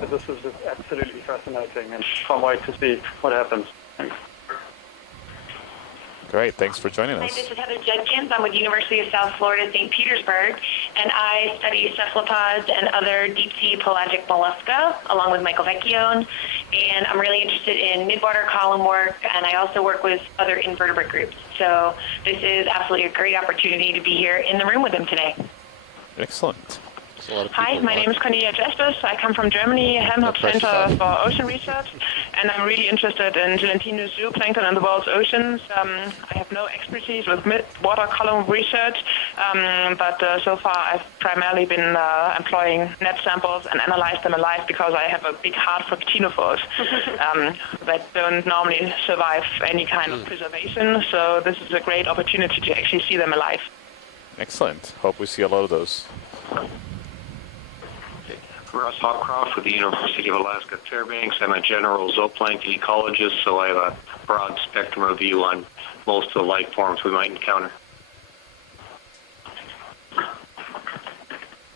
But this is just absolutely fascinating, and can't wait to see what happens. Thanks. Great, thanks for joining us. Hi, this is Heather Judkins. I'm with University of South Florida, St. Petersburg, and I study cephalopods and other deep-sea pelagic mollusca, along with Michael Vecchione, and I'm really interested in midwater column work, and I also work with other invertebrate groups. So this is absolutely a great opportunity to be here in the room with them today. Excellent. Hi, my name is Cornelia Jaspers. I come from Germany, Helmholtz Center for Ocean Research, and I'm really interested in gelatinous zooplankton and the world's oceans. I have no expertise with mid-water column research, but so far I've primarily been employing net samples and analyze them alive because I have a big heart for Pneumatophores that don't normally survive any kind of preservation, so this is a great opportunity to actually see them alive. Excellent. Hope we see a lot of those. Russ Hawcroft with the University of Alaska Fairbanks. I'm a general zooplankton ecologist, so I have a broad spectrum of view on most of the life forms we might encounter.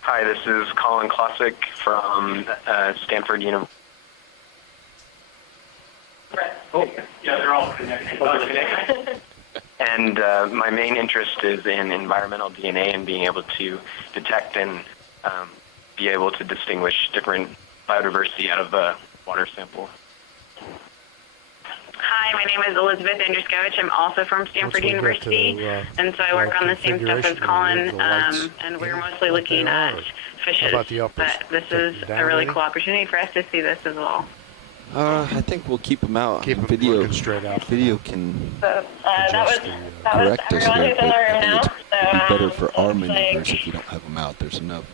Hi, this is Colin Klosik from Stanford University. Oh, yeah, they're all connected. And my main interest is in environmental DNA and being able to detect and be able to distinguish different biodiversity out of a water sample. Hi, my name is Elizabeth Andruskevich. I'm also from Stanford University, and so I work on the same stuff as Colin, and we're mostly looking at fishes. But this is a really cool opportunity for us to see this as well. I think we'll keep them out. Keep them video straight out. Video can So that was correct us everyone here, who's in the room now. but it'd be better for our it's maneuvers if you don't have them out. There's enough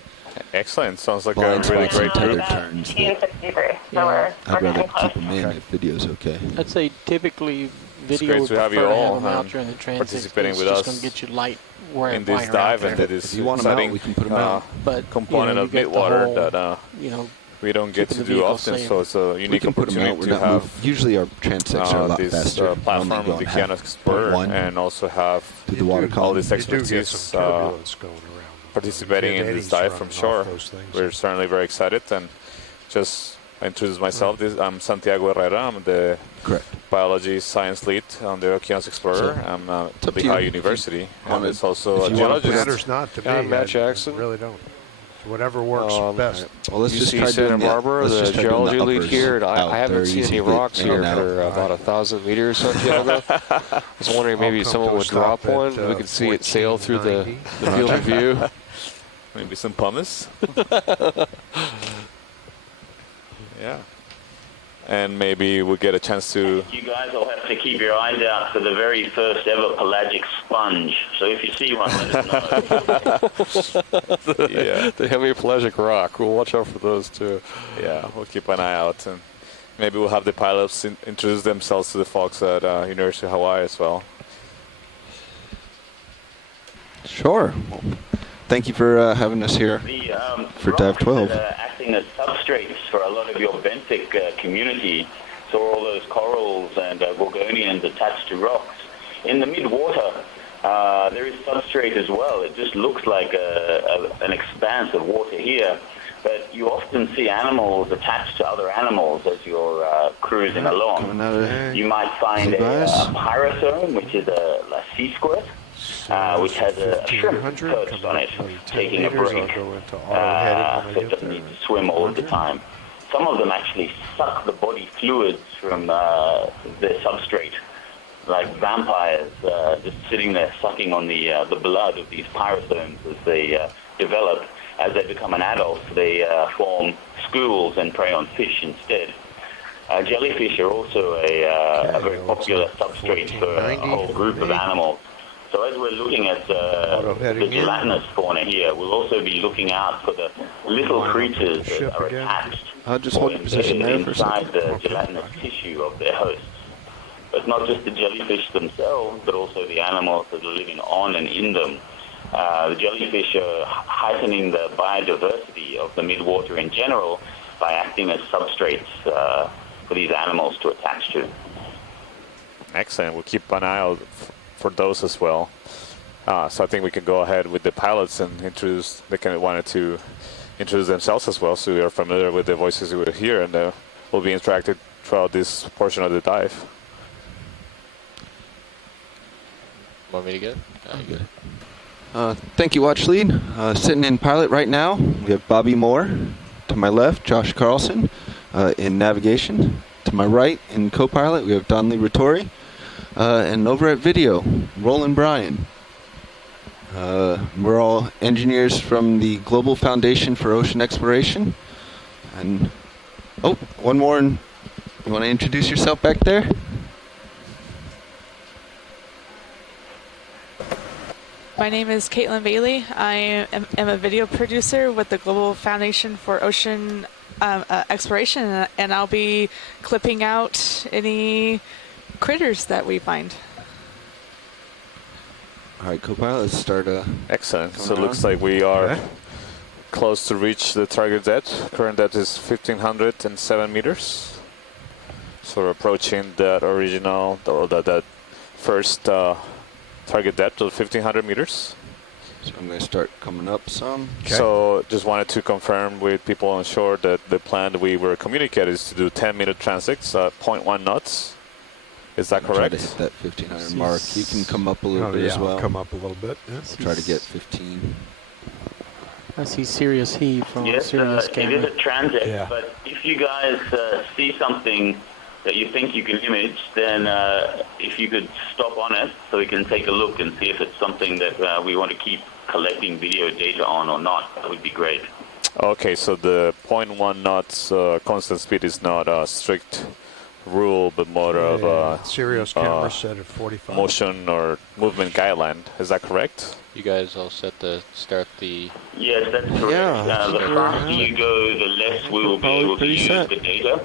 Excellent. Sounds like blind a really spots and great tether group. turns. That 1863, so Yeah. we're I'd getting rather close. keep them in if video's okay. I'd say typically video great would to have you prefer to all, have them out during the transit. participating It's with just us going to get you light where in this dive, and it is If you want them out, exciting we can put them out. But component you of get the midwater whole, that you know, we don't get keeping to the do vehicle often, safe. so it's a We unique can put them out. opportunity We're to not have move. Usually our transects are a lot this faster. We're only platform of going the half Okeanos Explorer, one and also have to the water all column. this You do get expertise some turbulence going around. participating You get in this eddies dive running from off shore. those things. We're certainly very excited, and just introduce myself. I'm Santiago Herrera. I'm the Correct. biology science lead on the Okeanos Explorer. So, I'm it's up to Lehigh you. University, and wanna- it's also a if you wanna put geologist. Matters not to me. I'm Matt I Jackson. really don't. Whatever works best. Well, let's just UC try Santa doing Barbara, let's the just try doing geology lead uppers here, and out I haven't there seen any using the rocks in here and out. for about 1,000 meters, Santiago. I was wondering maybe I'll come someone to a would drop stop one. at, We could see it sail through the 1490. field of view. Maybe some pumice. Yeah. And maybe we'll get a chance to... You guys will have to keep your eyes out for the very first ever pelagic sponge. So if you see one, let us know. Yeah. The hemipelagic rock. We'll watch out for those too. Yeah, we'll keep an eye out, and maybe we'll have the pilots introduce themselves to the folks at University of Hawaii as well. Sure. Well, thank you for having us here for Dive 12. Acting as substrates for a lot of your benthic community. So all those corals and gorgonians attached to rocks. In the midwater, there is substrate as well. It just looks like an expanse of water here. But you often see animals attached to other animals as you're cruising along. You might find a pyrosome, which is a sea squirt. Which has a shrimp perched on it, taking a break, so it doesn't need to swim all the time. Some of them actually suck the body fluids from their substrate, like vampires, just sitting there sucking on the blood of these pyrosomes as they develop. As they become an adult, they form schools and prey on fish instead. Jellyfish are also a very popular substrate for a whole group of animals. So as we're looking at the gelatinous fauna here, we'll also be looking out for the little creatures that are attached or embedded inside the gelatinous tissue of their hosts. But it's not just the jellyfish themselves, but also the animals that are living on and in them. The jellyfish are heightening the biodiversity of the midwater in general by acting as substrates for these animals to attach to. Excellent. We'll keep an eye out for those as well. So I think we can go ahead with the pilots and introduce. They wanted to introduce themselves as well, so we are familiar with the voices we will hear, and will be interacted throughout this portion of the dive. Want me to get it? Good. Thank you, Watch Lead. Sitting in pilot right now, we have Bobby Moore. To my left, Josh Carlson in navigation. To my right, in co-pilot, we have Donley Rattori. And over at video, Roland Bryan. We're all engineers from the Global Foundation for Ocean Exploration. And, oh, one more. You want to introduce yourself back there? My name is Caitlin Bailey. I am a video producer with the Global Foundation for Ocean Exploration, and I'll be clipping out any critters that we find. All right, co-pilot, let's start. Excellent. So it looks like we are close to reach the target depth. Current depth is 1,507 meters. So we're approaching that original, or that first target depth of 1,500 meters. So I'm going to start coming up some. Okay. So just wanted to confirm with people on shore that the plan we were communicated is to do 10-minute transits at 0.1 knots. Is that correct? Try to hit that 1,500 mark. You can come up a little bit as well. Come up a little bit. Yeah. Try to get 15. I see Sirius Heave from Yes, Sirius it camera. is a transit, but if you guys see something that you think you can image, then if you could stop on it so we can take a look and see if it's something that we want to keep collecting video data on or not, that would be great. Okay, so the 0.1 knots constant speed is not a strict rule, but more of a Sirius camera set at 45. motion or movement guideline. Is that correct? You guys all set to start the... Yes, that's correct. Yeah, the faster you go, the less we will be able to use the data.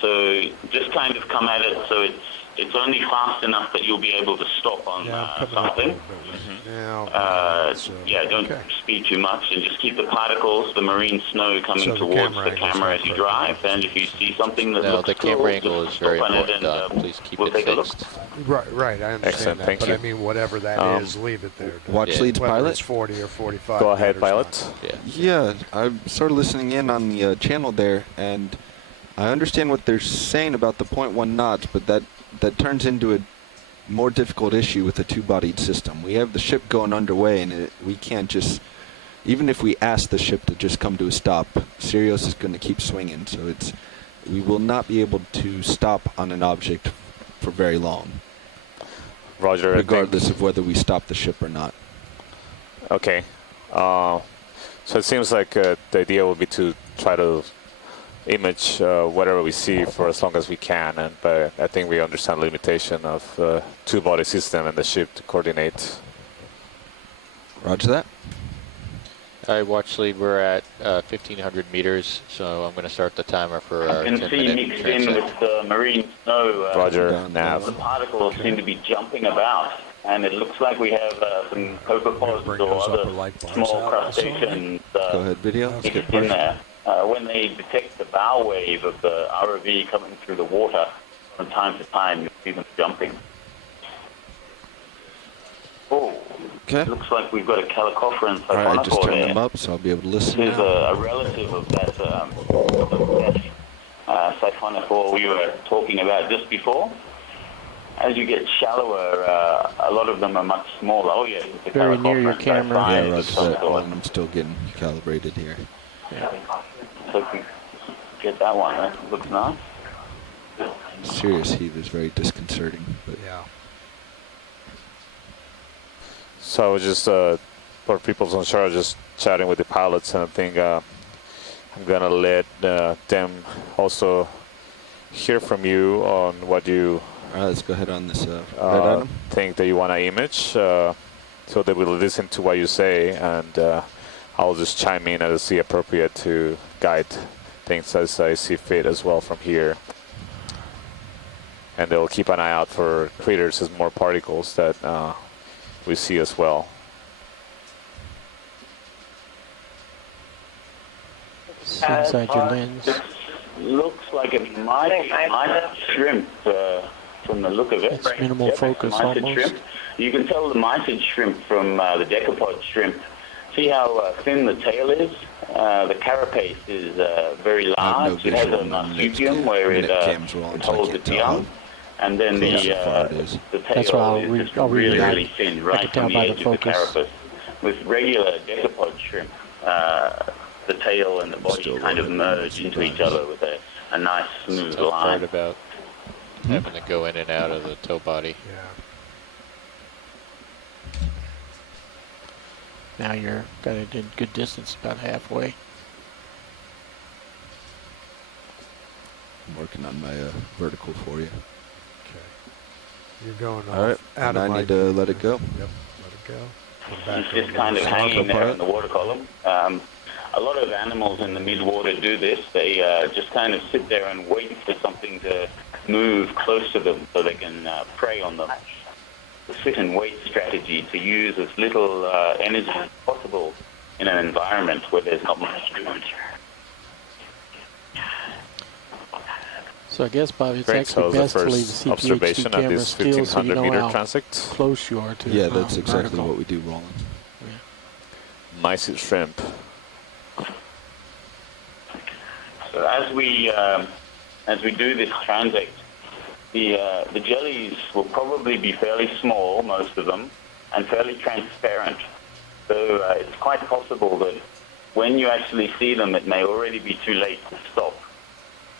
So just kind of come at it so it's only fast enough that you'll be able to stop on something. Don't speed too much and just keep the particles, the marine snow coming towards the camera as you drive. And if you see something that looks the camera cool, angle is very important. Please keep it fixed. Right, I understand Excellent, that. thank but you. I mean, whatever that is, leave it there. Watch Lead's Whether pilot? It's 40 or 45. Go ahead, pilot. Yeah, I'm sort of listening in on the channel there, and I understand what they're saying about the 0.1 knots, but that turns into a more difficult issue with a two-bodied system. We have the ship going underway, and we can't just, even if we ask the ship to just come to a stop, Sirius is going to keep swinging. So we will not be able to stop on an object for very long. Roger. Regardless of whether we stop the ship or not. Okay. So it seems like the idea would be to try to image whatever we see for as long as we can, but I think we understand the limitation of two-body system and the ship to coordinate. Roger that. All right, Watch Lead, we're at 1,500 meters, so I'm going to start the timer for our I can see 10-minute mixed in transit. with the marine snow. Roger, nav. The particles seem to be jumping about, and it looks like we have some copepods or other small crustaceans Go ahead, video. Let's get in there. When they detect the bow wave of the ROV coming through the water, from time to time you see them jumping. Oh, okay. Looks like we've got a Calicophorus All right, I just siphonophore turned there. them up, so I'll be able to listen This is now. a relative of that siphonophore we were talking about just before. As you get shallower, a lot of them are much smaller. Oh, yeah. The Very near your Calicophorus camera. siphonophore Yeah, is Roger that. some I'm still getting calibrated here. So if we get that one, that looks nice. Sirius Heave is very disconcerting. But yeah. So I was just, for people on shore, just chatting with the pilots, and I think I'm going to let them also hear from you on what you all right, let's go ahead on this red item. think that you want to image, so they will listen to what you say, and I'll just chime in as I see appropriate to guide things as I see fit as well from here. And they'll keep an eye out for craters and more particles that we see as well. It's inside your lens. Looks like it might shrimp from the look of it. It's minimal focus mysid almost. Shrimp. You can tell the mysid shrimp from the decapod shrimp. See how thin the tail is? The carapace is very large. It has a marsupium where it holds its young. And then the tail is just really, really thin, right from the edge of the carapace. With regular decapod shrimp, the tail and the body kind of merge into each other with a nice smooth line. Part about having to go in and out of the tow body. Now you're got it in good distance, about halfway. I'm working on my vertical for you. Okay. You're going All right, out and of I need to let it go. Yep, let it go. It's just kind of hanging there in the water column. A lot of animals in the midwater do this. They just kind of sit there and wait for something to move close to them so they can prey on them. The sit and wait strategy to use as little energy as possible in an environment where there's not much food. So I guess, Bob, it's Great, actually so the best to leave first the CPHD observation at camera this still so you 1500 know meter how transect. close you are to Yeah, that's exactly vertical. what we do, Roland. Nice shrimp. So as we do this transect, the jellies will probably be fairly small, most of them, and fairly transparent. So it's quite possible that when you actually see them, it may already be too late to stop.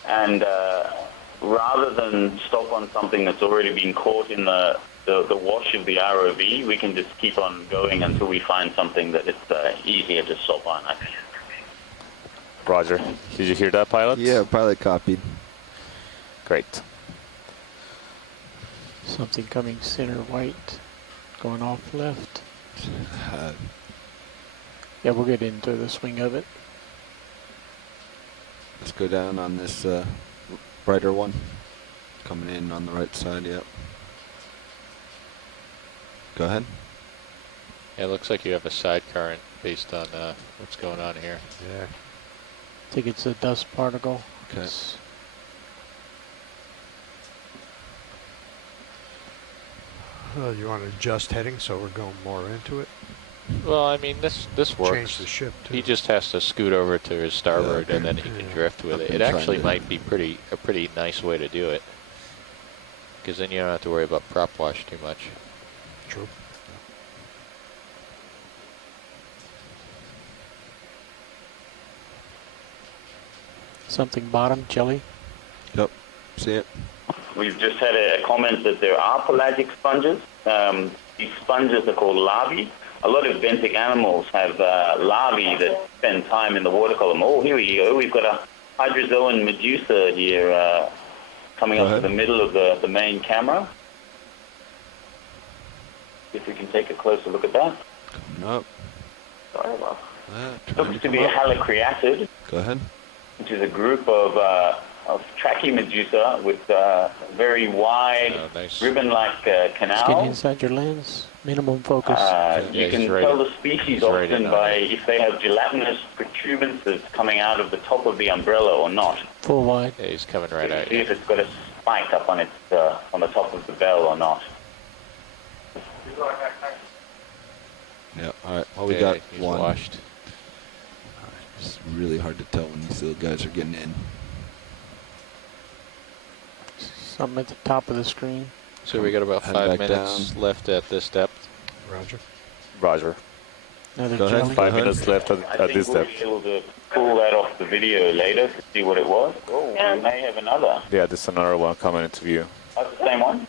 And rather than stop on something that's already been caught in the wash of the ROV, we can just keep on going until we find something that it's easier to stop on. Roger. Did you hear that, pilot? Yeah, pilot copied. Great. Something coming center white, going off left. Yeah, we'll get into the swing of it. Let's go down on this brighter one. Coming in on the right side, yep. Go ahead. Yeah, it looks like you have a side current based on what's going on here. Yeah. I think it's a dust particle. Okay. You want to adjust heading so we're going more into it? Well, I mean, this works. Change the ship, too. He just has to scoot over to his starboard, and then he can drift with it. It actually might be a pretty nice way to do it, because then you don't have to worry about prop wash too much. True. Something bottom, jelly. Yep, see it. We've just had a comment that there are pelagic sponges. These sponges are called larvae. A lot of benthic animals have larvae that spend time in the water column. Oh, here we go. We've got a hydrozoan medusa here coming up to the middle of the main camera. If we can take a closer look at that. Coming up. Sorry about that. Looks to be a halicreatid. Go ahead. Which is a group of Trachymedusa with very wide, ribbon-like canals. Get inside your lens. Minimum focus. You can tell the species often by if they have gelatinous protuberances coming out of the top of the umbrella or not. Full wide. Yeah, he's coming right at See you. if it's got a spike up on its on the top of the bell or not. Yeah, all right. Well, we Yeah, got he's one. washed. It's really hard to tell when these little guys are getting in. Something at the top of the screen. So we got about Head 5 back minutes down. left at this depth. Roger. Roger. Another Go ahead. jelly. 5 minutes left I at think this we'll depth. be able to pull that off the video later to see what it was. Oh, we may have another. Yeah, there's another one coming into view. That's the same one?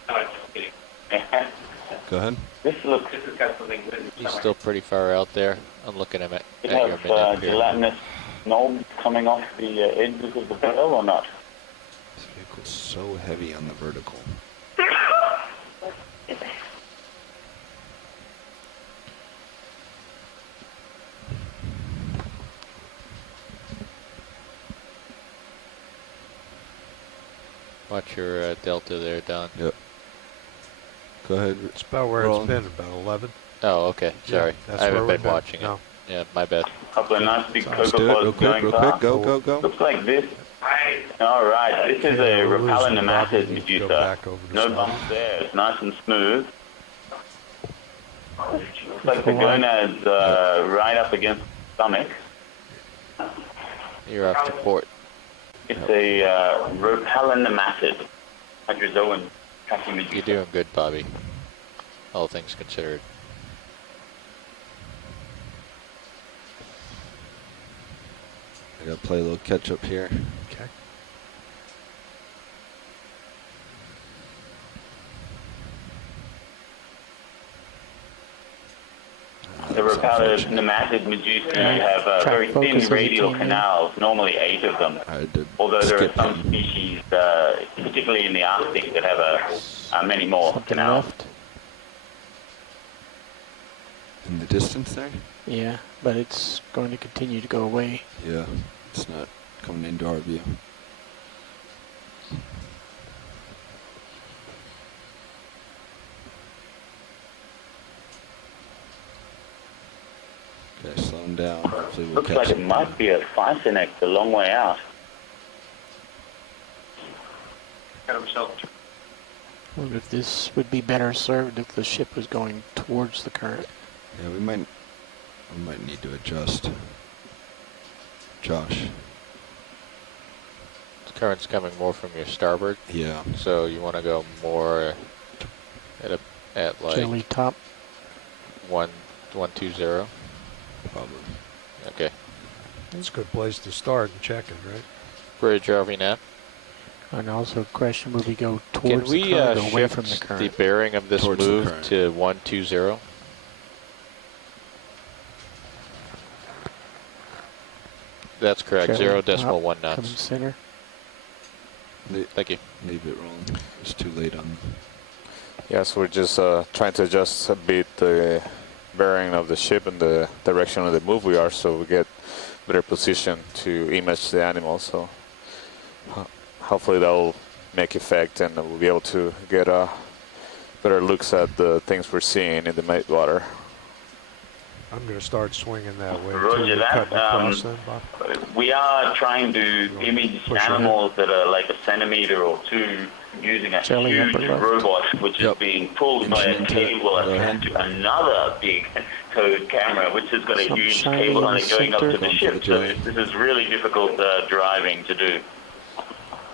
Go ahead. This has got something good. He's still pretty far out there. I'm looking at It your has mid-up here. gelatinous knobs coming off the edges of the bell or not? This vehicle's so heavy on the vertical. Watch your delta there, Don. Yep. Go ahead. It's about where Roland. it's been, about 11. Oh, okay. Sorry. that's I haven't where been we've watching been. it. Yeah, my bad. A couple of nice big Let's do it. Real copepods quick, going real quick. past. Go, go, go. Looks like this. All right, this is a We'll lose repellent the nematid body. Go medusa. back over the No side. bumps there. It's nice and smooth. looks like the gonads right up against the stomach. You're off to port. It's a ropalanematid hydrozoan tracking medusa. You're doing good, Bobby. All things considered. I gotta play a little catch up here. Okay. The ropalanematid medusa have very thin radial canals, normally 8 of them. Although there are some species, particularly in the Arctic, that have many more canals. Left. In the distance there? Yeah, but it's going to continue to go away. Yeah, it's not coming into our view. Okay, slow him down. Hopefully we'll Looks catch like it him. might be a Physonex a long way out. Got himself. I wonder if this would be better served if the ship was going towards the current. Yeah, we might need to adjust. Josh. The current's coming more from your starboard. Yeah. So you want to go more at like Jelly top. 120. Probably. Okay. That's a good place to start and checking, right? Bridge RV nav. And also a question, would we go Can towards we the current or away shift from the the current? bearing of this Towards the move current. to 120? That's correct. Jelly 0.1 top, knots. Coming center. Thank you. Leave it rolling. It's too late on. Yes, we're just trying to adjust a bit the bearing of the ship and the direction of the move we are, so we get better position to image the animal. So hopefully that will make effect, and we'll be able to get better looks at the things we're seeing in the Midwater. I'm going to start swinging that way. Roger too. that. Cutting across then, Bob. We are trying to image push animals that are like a centimeter or 2 using a Jelly huge upper left. robot which Yep. is being pulled by a Into it. cable Go attached to another big towed camera which has got a Some huge shiny cable on in it the going up to center. the Going ship. to the So jelly. this is really difficult driving to do.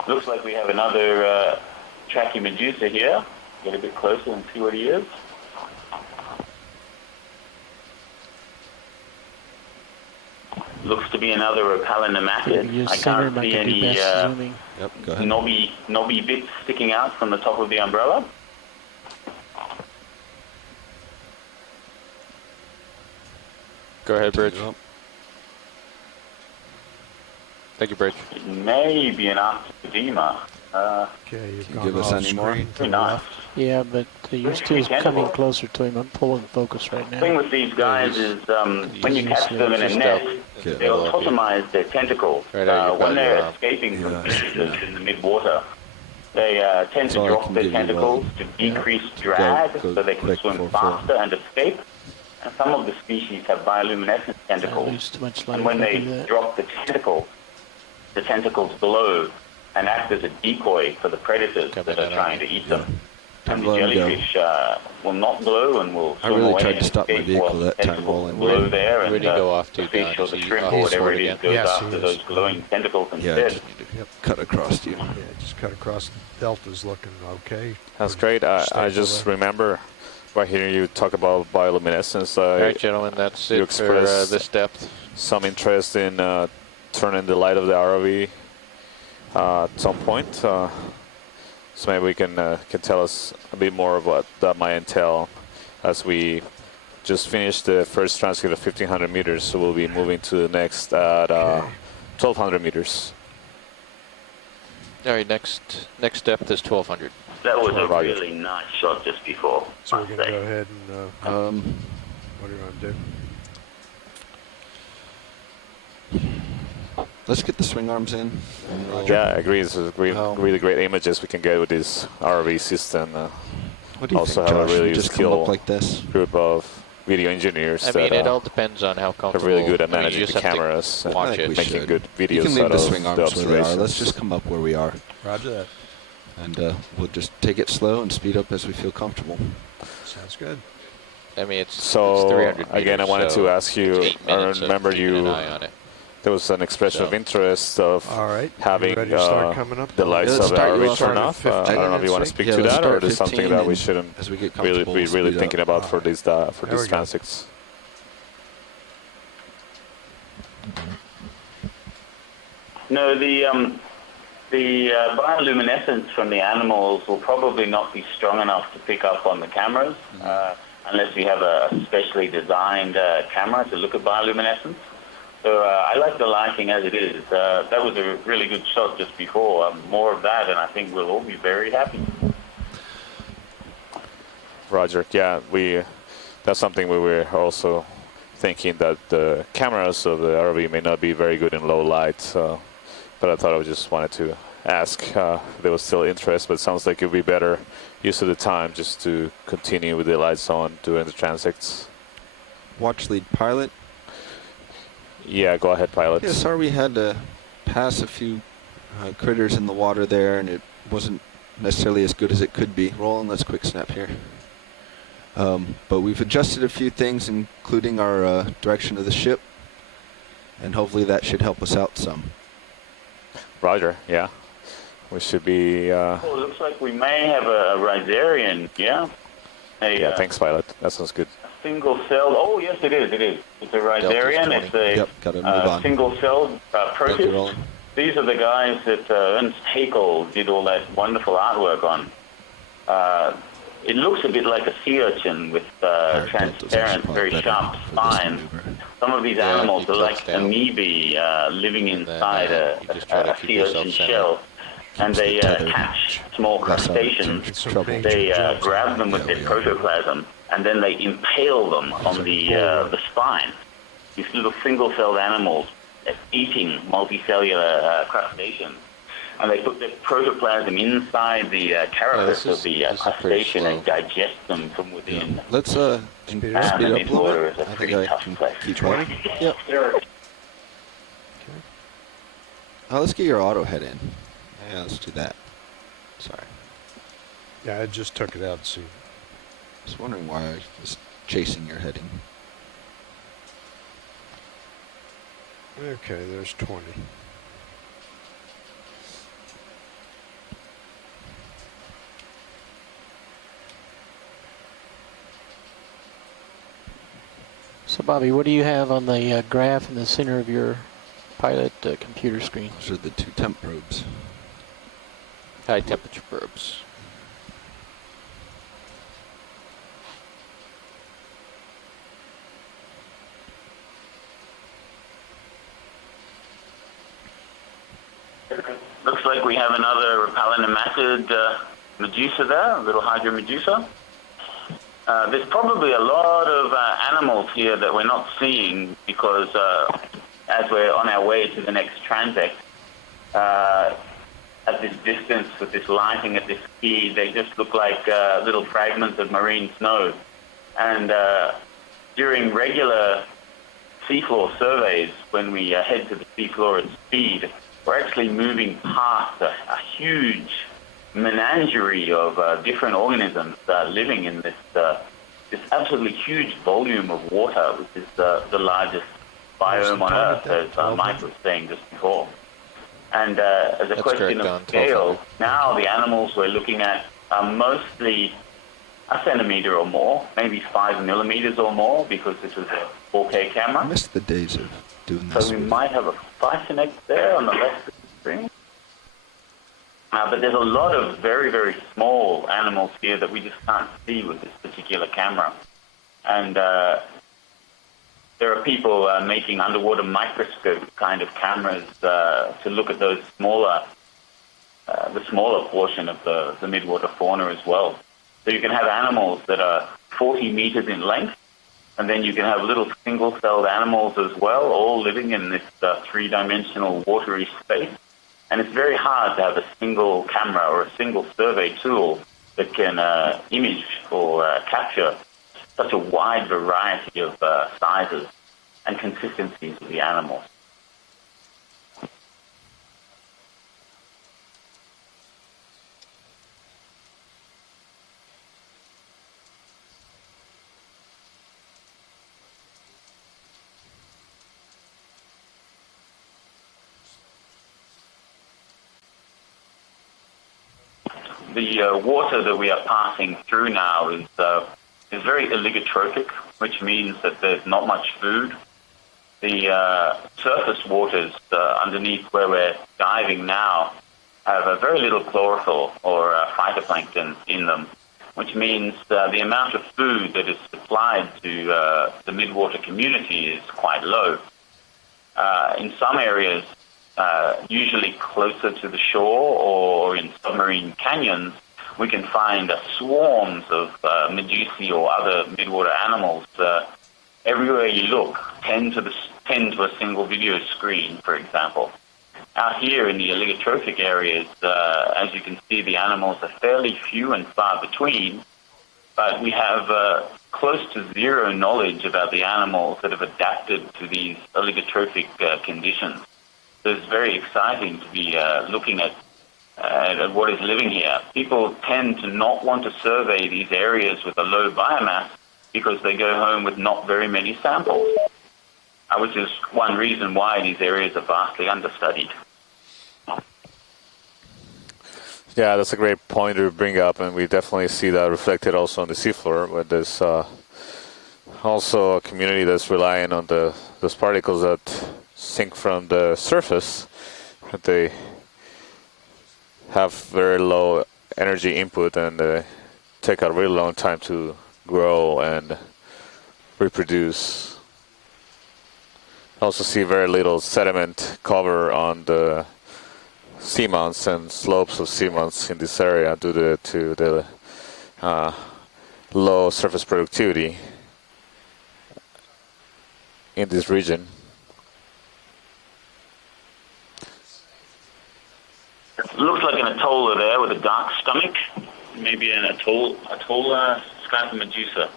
Looks like we have another Trachymedusa here. Get a bit closer and see what he is. Looks to be another Ropalanematid. Use I center, can't might see do any best zooming. Yep, go ahead. knobby bits sticking out from the top of the umbrella. Go ahead, Bridge. Yep. Thank you, Bridge. It may be an archdema. Okay, you've Can you gone give us off any more? screen to Pretty the nice. left. Yeah, but the used to is coming closer to him. I'm pulling focus right The thing now. with these guys is when you catch them in a Just net, Okay. they autotomize their tentacles. Right out your When they're arm. escaping from Yeah. predators in the midwater, they tend That's to all I drop can their give you, tentacles to decrease drag go so they can quick swim before faster and escape. And some of the species have bioluminescent I tentacles. lose too much light And when if I they do that. drop the tentacles glow and act as a decoy for the predators Coming that are in trying on to eat Yeah. them. Time And to the let him go. jellyfish will not glow and will I swim really away tried to and stop my escape vehicle while that time tentacles while in glow wind. there, Where'd and he go off to, the fish Don? or Is the he shrimp off or the whatever board it is again? goes Yes, he after is. those glowing tentacles Yeah, instead. just need to Yep. cut across you. Yeah, just cut across. Delta's looking okay. That's great. I Stable just there. remember by hearing you talk about bioluminescence, All right, gentlemen, that's you it for expressed this depth. some interest in turning the light of the ROV at some point. So maybe we can tell us a bit more of what that might entail as we just finished the first transcript of 1,500 meters. So we'll be moving to the next at 1,200 meters. All right, next depth is 1,200. That was a Roger. really nice shot just before. So we're must going to say. go ahead and what do you want to do? Let's get the swing arms in. And we'll- Yeah, I agree. It's a Well- really great images we can get with this ROV system. What do you Also think, have a Josh? really We just come skilled up like this? group of video engineers I mean, that it all depends on how are comfortable. really good at I mean, you managing just the have to cameras and watch I think it. we making should. good You videos can leave out the of swing the arms where they are. observations. Let's just come up where we are. Roger that. And we'll just take it slow and speed up as we feel comfortable. Sounds good. I mean, it's So 300 meters, again, I wanted so to ask you. it's 8 minutes I remember of keeping you. an eye on it. There was an expression of interest of All right. having ready to start coming up? the lights let's of the start you RV off turn at off. I 15, don't know if you want to see? speak Yeah, to let's that, or start is something 15 that we and shouldn't as we get really comfortable, be really speed up. thinking about for these There these we go. transects. No, the bioluminescence from the animals will probably not be strong enough to pick up on the cameras unless you have a specially designed camera to look at bioluminescence. So I like the lighting as it is. That was a really good shot just before. More of that, and I think we'll all be very happy. Roger. Yeah, that's something we were also thinking, that the cameras of the RV may not be very good in low light. But I thought I just wanted to ask if there was still interest, but it sounds like it would be better use of the time just to continue with the lights on during the transects. Watch lead pilot. Yeah, go ahead, pilot. Yeah, sorry we had to pass a few critters in the water there, and it wasn't necessarily as good as it could be. Roland, let's quick snap here. But we've adjusted a few things, including our direction of the ship, and hopefully that should help us out some. Roger, yeah. We should be... Well, it looks like we may have a rhizarian, yeah? yeah, thanks, pilot. That sounds good. Single-celled, oh, yes, it is. It's a rhizarian. It's a single-celled proteus. These are the guys that Ernst Haeckel did all that wonderful artwork on. It looks a bit like a sea urchin with transparent, very sharp spines. Some of these animals are like amoebae living inside a sea urchin shell. And they catch small crustaceans. They grab them with their protoplasm, and then they impale them on the spine. These little single-celled animals eating multicellular crustaceans. And they put their protoplasm inside the carapace of the crustacean and digest them from within. Yeah. Let's speed it up a little bit. I think I can keep 20. Yep. Let's get your auto head in. Yeah, let's do that. Sorry. Yeah, I just took it out, see. I was wondering why I was chasing your heading. Okay, there's 20. So, Bobby, what do you have on the graph in the center of your pilot computer screen? Those are the two temp probes. High temperature probes. Looks like we have another repellent-emitted medusa there, a little hydra medusa. There's probably a lot of animals here that we're not seeing because as we're on our way to the next transect, at this distance with this lighting at this speed, they just look like little fragments of marine snow. And during regular seafloor surveys, when we head to the seafloor at speed, we're actually moving past a huge menagerie of different organisms living in this absolutely huge volume of water, which is the largest biome on Earth, as Mike was saying just before. And as a question of scale, now the animals we're looking at are mostly a centimeter or more, maybe 5 millimeters or more, because this is a 4K camera. I missed the days of doing this. So we might have a Physonex there on the left of the screen. But there's a lot of very, very small animals here that we just can't see with this particular camera. And there are people making underwater microscope kind of cameras to look at those smaller, the smaller portion of the midwater fauna as well. So you can have animals that are 40 meters in length, and then you can have little single-celled animals as well, all living in this three-dimensional watery space. And it's very hard to have a single camera or a single survey tool that can image or capture such a wide variety of sizes and consistencies of the animals. the water that we are passing through now is very oligotrophic, which means that there's not much food. The surface waters underneath where we're diving now have a very little chlorophyll or phytoplankton in them, which means the amount of food that is supplied to the midwater community is quite low. In some areas, usually closer to the shore or in submarine canyons, we can find swarms of medusae or other midwater animals everywhere you look, 10 to a single video screen, for example. Out here in the oligotrophic areas, as you can see, the animals are fairly few and far between, but we have close to zero knowledge about the animals that have adapted to these oligotrophic conditions. So it's very exciting to be looking at what is living here. People tend to not want to survey these areas with a low biomass because they go home with not very many samples, which is one reason why these areas are vastly understudied. Yeah, that's a great point to bring up, and we definitely see that reflected also on the seafloor, where there's also a community that's relying on those particles that sink from the surface. They have very low energy input, and they take a really long time to grow and reproduce. Also see very little sediment cover on the seamounts and slopes of seamounts in this area due to the low surface productivity in this region. Looks like an atoll there with a dark stomach. Maybe an atoll Scapha medusa.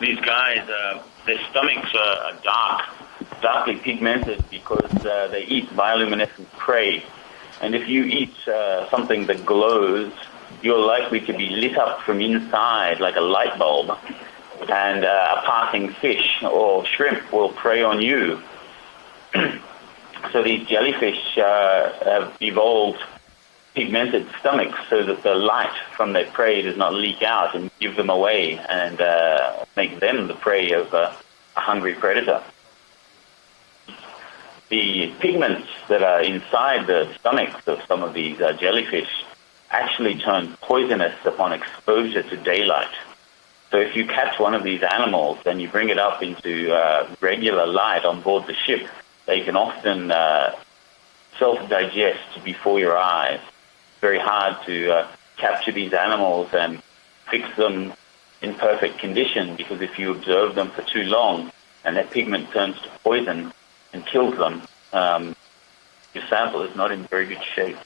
These guys, their stomachs are darkly pigmented because they eat bioluminescent prey. And if you eat something that glows, you're likely to be lit up from inside like a light bulb, and a passing fish or shrimp will prey on you. So these jellyfish have evolved pigmented stomachs so that the light from their prey does not leak out and give them away and make them the prey of a hungry predator. The pigments that are inside the stomachs of some of these jellyfish actually turn poisonous upon exposure to daylight. So if you catch one of these animals and you bring it up into regular light on board the ship, they can often self-digest before your eyes. It's very hard to capture these animals and fix them in perfect condition, because if you observe them for too long and that pigment turns to poison and kills them, your sample is not in very good shape.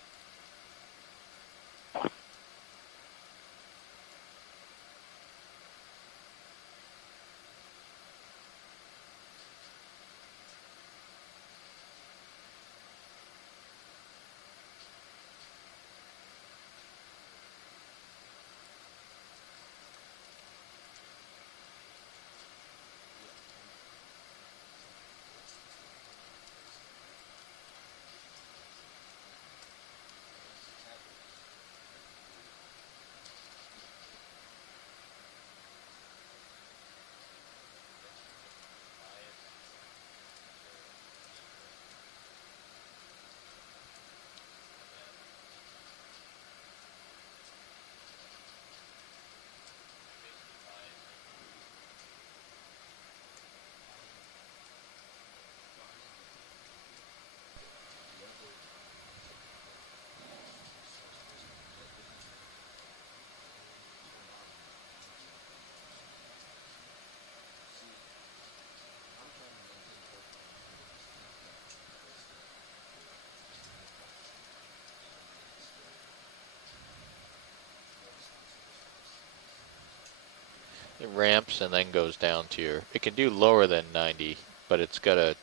It ramps and then goes down to it can do lower than 90, but it's got to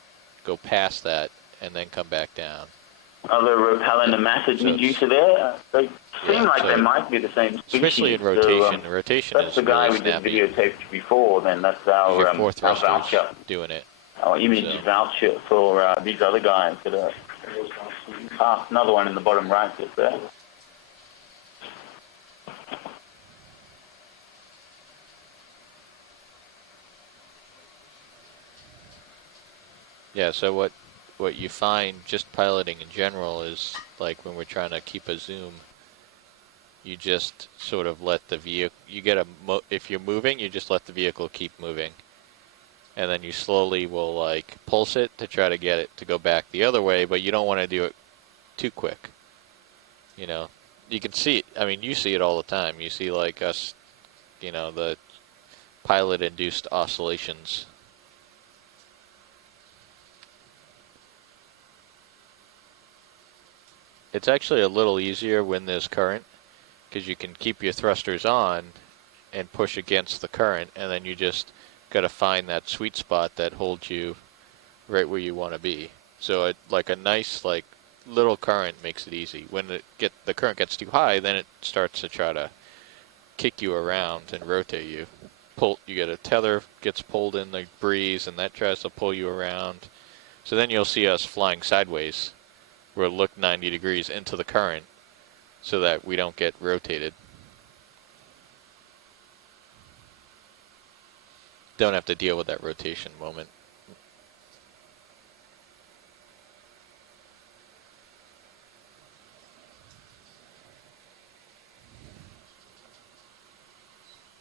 go past that and then come back down. Other repellent-ematid medusa there? They seem like they might be the same species. Especially in rotation. So, rotation that's is the guy really we did snappy. videotaped before, then that's our Fourth voucher. doing it. Our image voucher for these other guys that are Another one in the bottom right just there. Yeah, so what you find just piloting in general is, like, when we're trying to keep a zoom, you just sort of let the vehicle, if you're moving, you just let the vehicle keep moving. And then you slowly will, like, pulse it to try to get it to go back the other way, but you don't want to do it too quick. You know, you can see it, I mean, you see it all the time. You see, like, us, you know, the pilot-induced oscillations. It's actually a little easier when there's current, because you can keep your thrusters on and push against the current, and then you just got to find that sweet spot that holds you right where you want to be. So like a nice, like, little current makes it easy. When the current gets too high, then it starts to try to kick you around and rotate you. You get a tether gets pulled in the breeze, and that tries to pull you around. So then you'll see us flying sideways. We'll look 90 degrees into the current so that we don't get rotated. Don't have to deal with that rotation moment.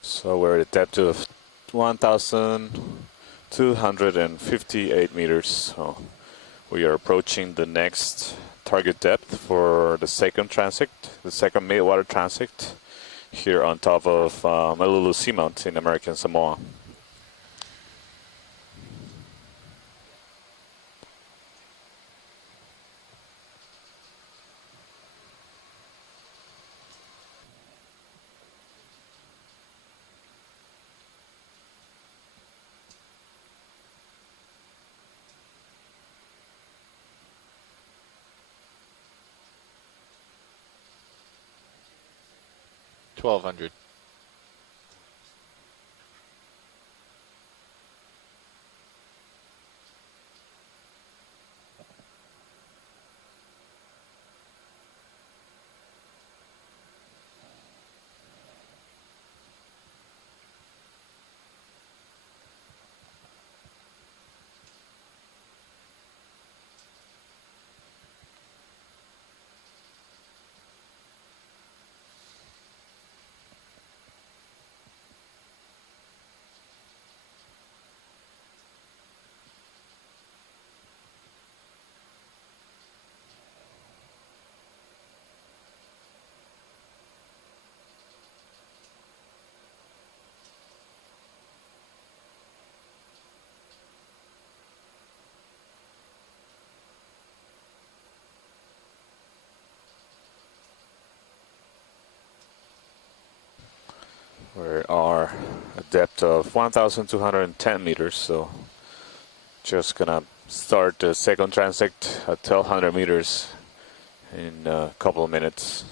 So we're at a depth of 1,258 meters. So we are approaching the next target depth for the second transect, the second Midwater transect, here on top of Malulu Seamount in American Samoa. $1,200. We are a depth of 1,210 meters, so just gonna start the second transect at 1,200 meters in a couple of minutes.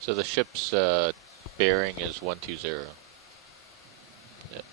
So the ship's bearing is 120. Yep.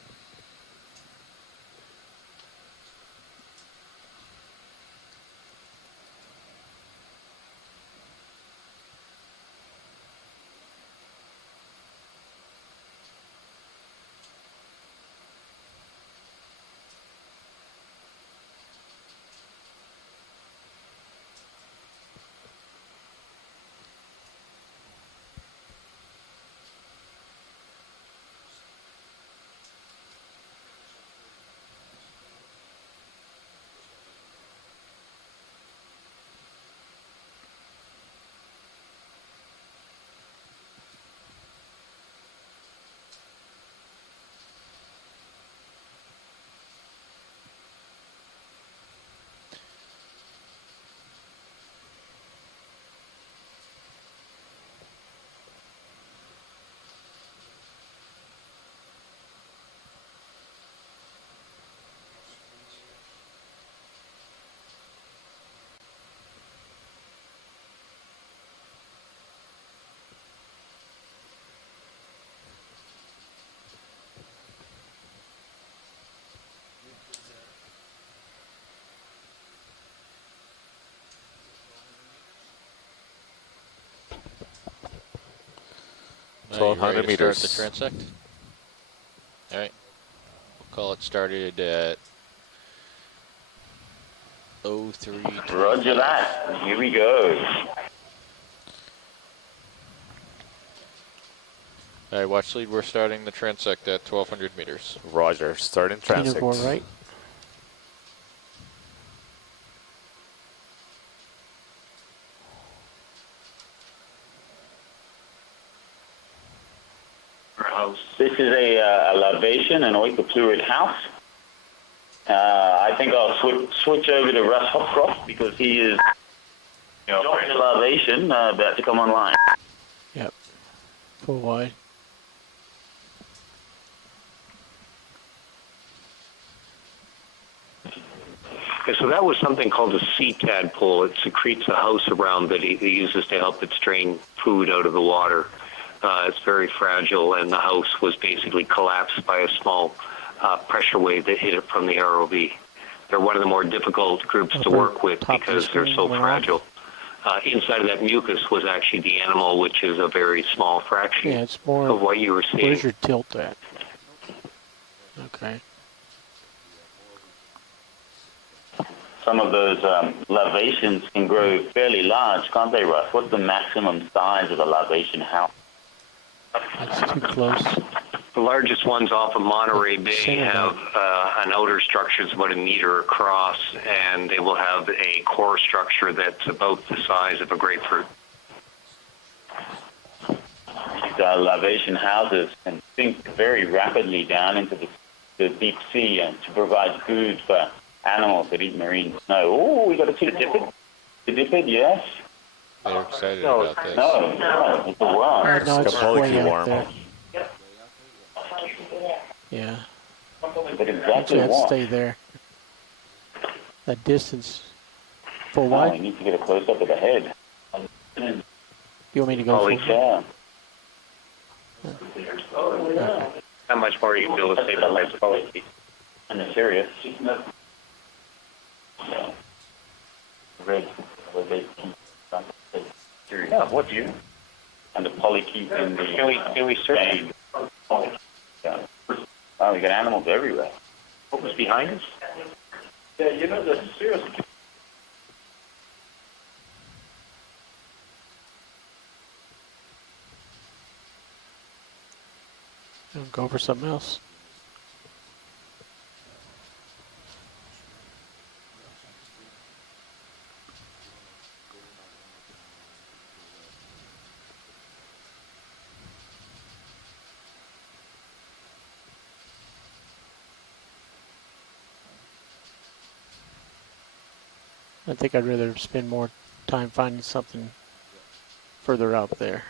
1,200 meters. Start the transect? All right. We'll call it started at 03. Roger that. Here we go. All right, watch lead. We're starting the transect at 1,200 meters. Roger, starting transect. Pneumatophore right. This is a lavation, an oikofluid house. I think I'll switch over to Russ Hopcroft because he is joining the lavation, about to come online. Yep. Full wide. Okay, so that was something called a sea tadpole. It secretes a house around that he uses to help it strain food out of the water. It's very fragile, and the house was basically collapsed by a small pressure wave that hit it from the ROV. They're one of the more difficult groups to work with because they're so fragile. Inside of that mucus was actually the animal, which is a very small fraction it's more of what you were seeing. Where's your tilt at? Okay. Some of those lavations can grow fairly large, can't they, Russ? What's the maximum size of a lavation house? That's too close. The largest ones off of Monterey Bay have an outer structure that's about 1 meter across, and they will have a core structure that's about the size of a grapefruit. These lavation houses can sink very rapidly down into the deep sea and to provide food for animals that eat marine snow. Oh, we got to see the dipid. The dipid, yes. They're excited about this. No, it's a worm. No, it's way out there. Yeah. But exactly Let's what? stay there. That distance. Full I wide? need to get a close up of the head. You want me to go full wide? Yeah. How much more you can build a stabilized policy? And the serious. Red. Yeah, what you? And the polykeep in the... Can we search? Yeah. Oh, we got animals everywhere. What was behind us? Yeah, you know, the serious... Go for something else. I think I'd rather spend more time finding something further out there.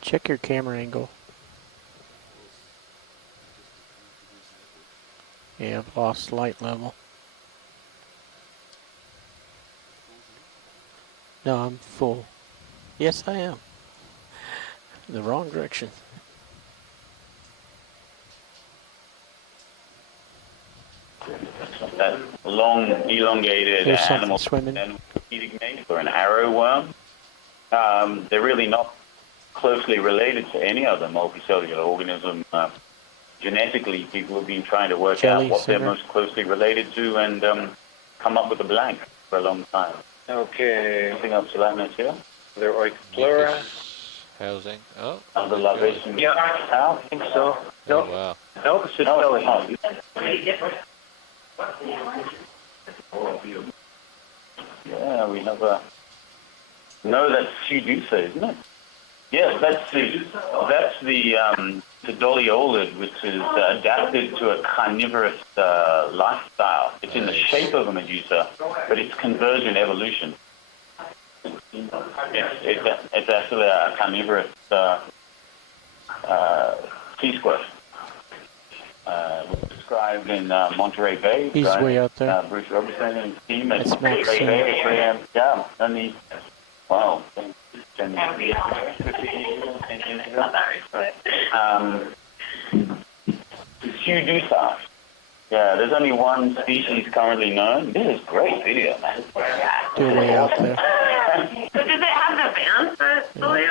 Check your camera angle. Yeah, I've lost light level. No, I'm full. Yes, I am. The wrong direction. That long, elongated There's something animal swimming. or an arrow worm. They're really not closely related to any other multicellular organism. Genetically, people have been trying to work out what they're most closely related to and come up with a blank for a long time. Okay. Anything else you like to here? They're Oikoflora. Housing. Oh. Under lavation. Yeah, I think so. No. Oh, wow. No, it's just belly. Yeah, we have a... No, that's Sudusa, isn't it? Yes, that's the doliolid, which is adapted to a carnivorous lifestyle. It's in the shape of a medusa, but it's convergent evolution. It's actually a carnivorous sea squirt. Described in Monterey Bay. He's way out there. Bruce Robertson and his team at That's Monterey Maxine. Bay. Yeah, and the... Wow. Sudusa Yeah, there's only one species currently known. This is great video, man. Still way out there. But does it have the band for the Leo?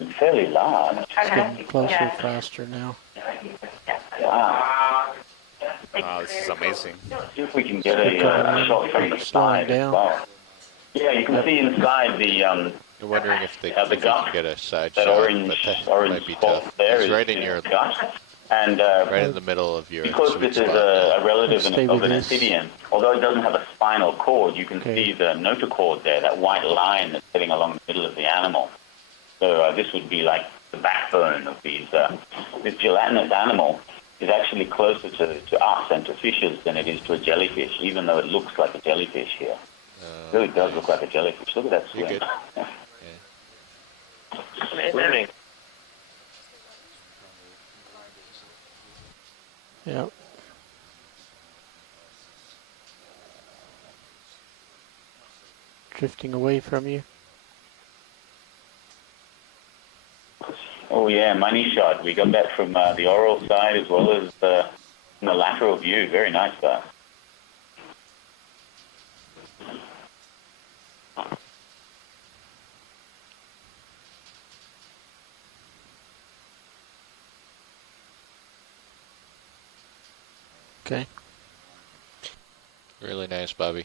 It's fairly large. It's getting closer faster now. Wow. Wow, this is amazing. See if we can get a shot from the side as well. Yeah, you can see inside the You're wondering if the you gut. can get a side That shot, orange but that might be spot tough. there It's is right in your gut. And right in the middle of your because sweet this is spot. a relative Stay of with an this. amphibian, although it doesn't have a spinal cord, you can see the notochord there, that white line that's sitting along the middle of the animal. So this would be like the backbone of these. This gelatinous animal is actually closer to us and to fishes than it is to a jellyfish, even though it looks like a jellyfish here. It really does look like a jellyfish. Look at that swim. Good. Swimming. Yep. Drifting away from you. Oh yeah, money shot. We got that from the oral side as well as from the lateral view. Very nice stuff. Okay. Really nice, Bobby.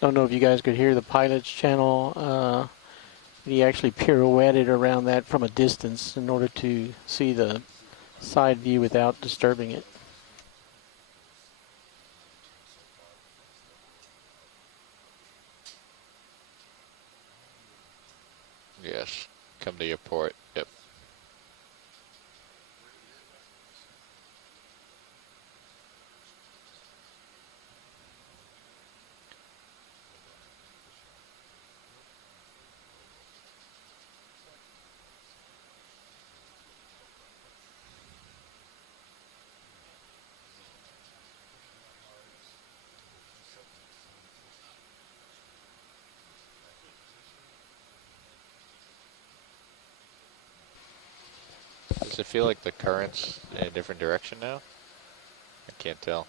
Don't know if you guys could hear the pilot's channel. He actually pirouetted around that from a distance in order to see the side view without disturbing it. Yes. Come to your port. Yep. Does it feel like the current's in a different direction now? I can't tell.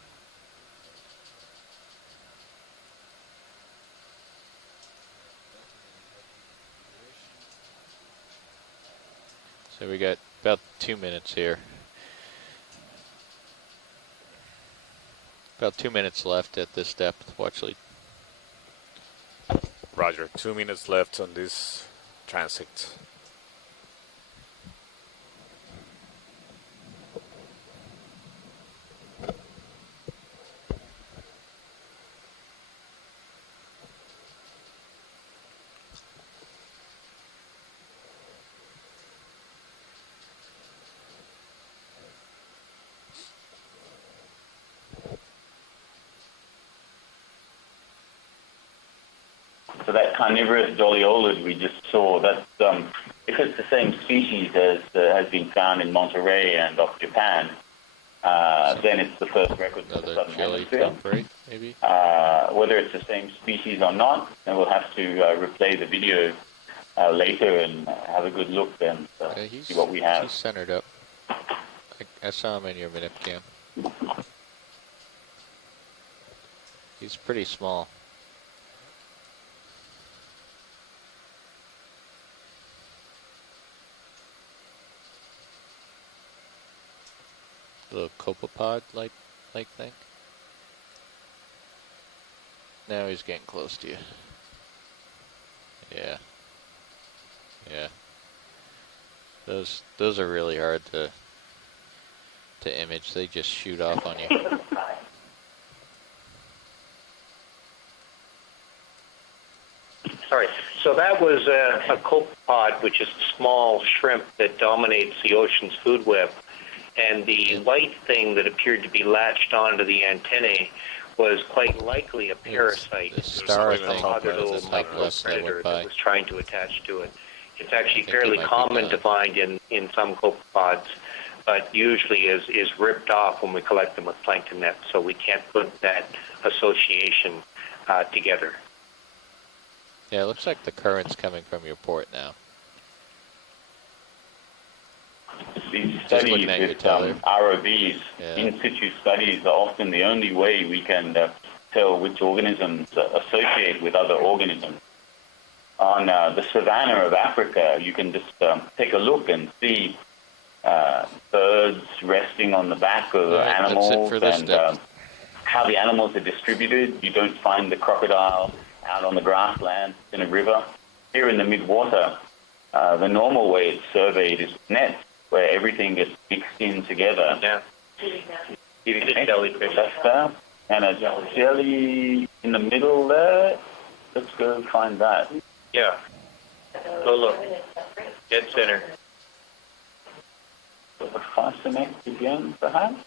So we got about 2 minutes here. About 2 minutes left at this depth. Watch lead. Roger, 2 minutes left on this transit. So that carnivorous doliolid we just saw, that's if it's the same species as has been found in Monterey and off Japan, then it's the first record for the Another southern jelly hemisphere. lamprey, maybe? Whether it's the same species or not, then we'll have to replay the video later and have a good look then to see what we have. He's centered up. I saw him in your minute cam. He's pretty small. Little copepod-like thing. Now he's getting close to you. Yeah. Yeah. Those are really hard to image. They just shoot off on you. Sorry. So that was a copepod, which is a small shrimp that dominates the ocean's food web. And the white thing that appeared to be latched onto the antennae was quite likely a parasite. The star thing Other little that's top left that micropredator went by. that was trying to attach to it. It's actually I think fairly it might be common gone. to find in some copepods, but usually is ripped off when we collect them with plankton nets, so we can't put that association together. Yeah, it looks like the current's coming from your port now. these Just studies looking at your with tether. ROVs, Yeah. in situ studies, are often the only way we can tell which organisms associate with other organisms. On the savanna of Africa, you can just take a look and see birds resting on the back of That's it animals for this and step. how the animals are distributed. You don't find the crocodile out on the grassland in a river. Here in the midwater, the normal way it's surveyed is nets, where everything gets mixed in together. Yeah. It is jellyfish. That's there. And a jelly in the middle there. Let's go find that. Yeah. Go look. Dead center. A Physonex again, perhaps?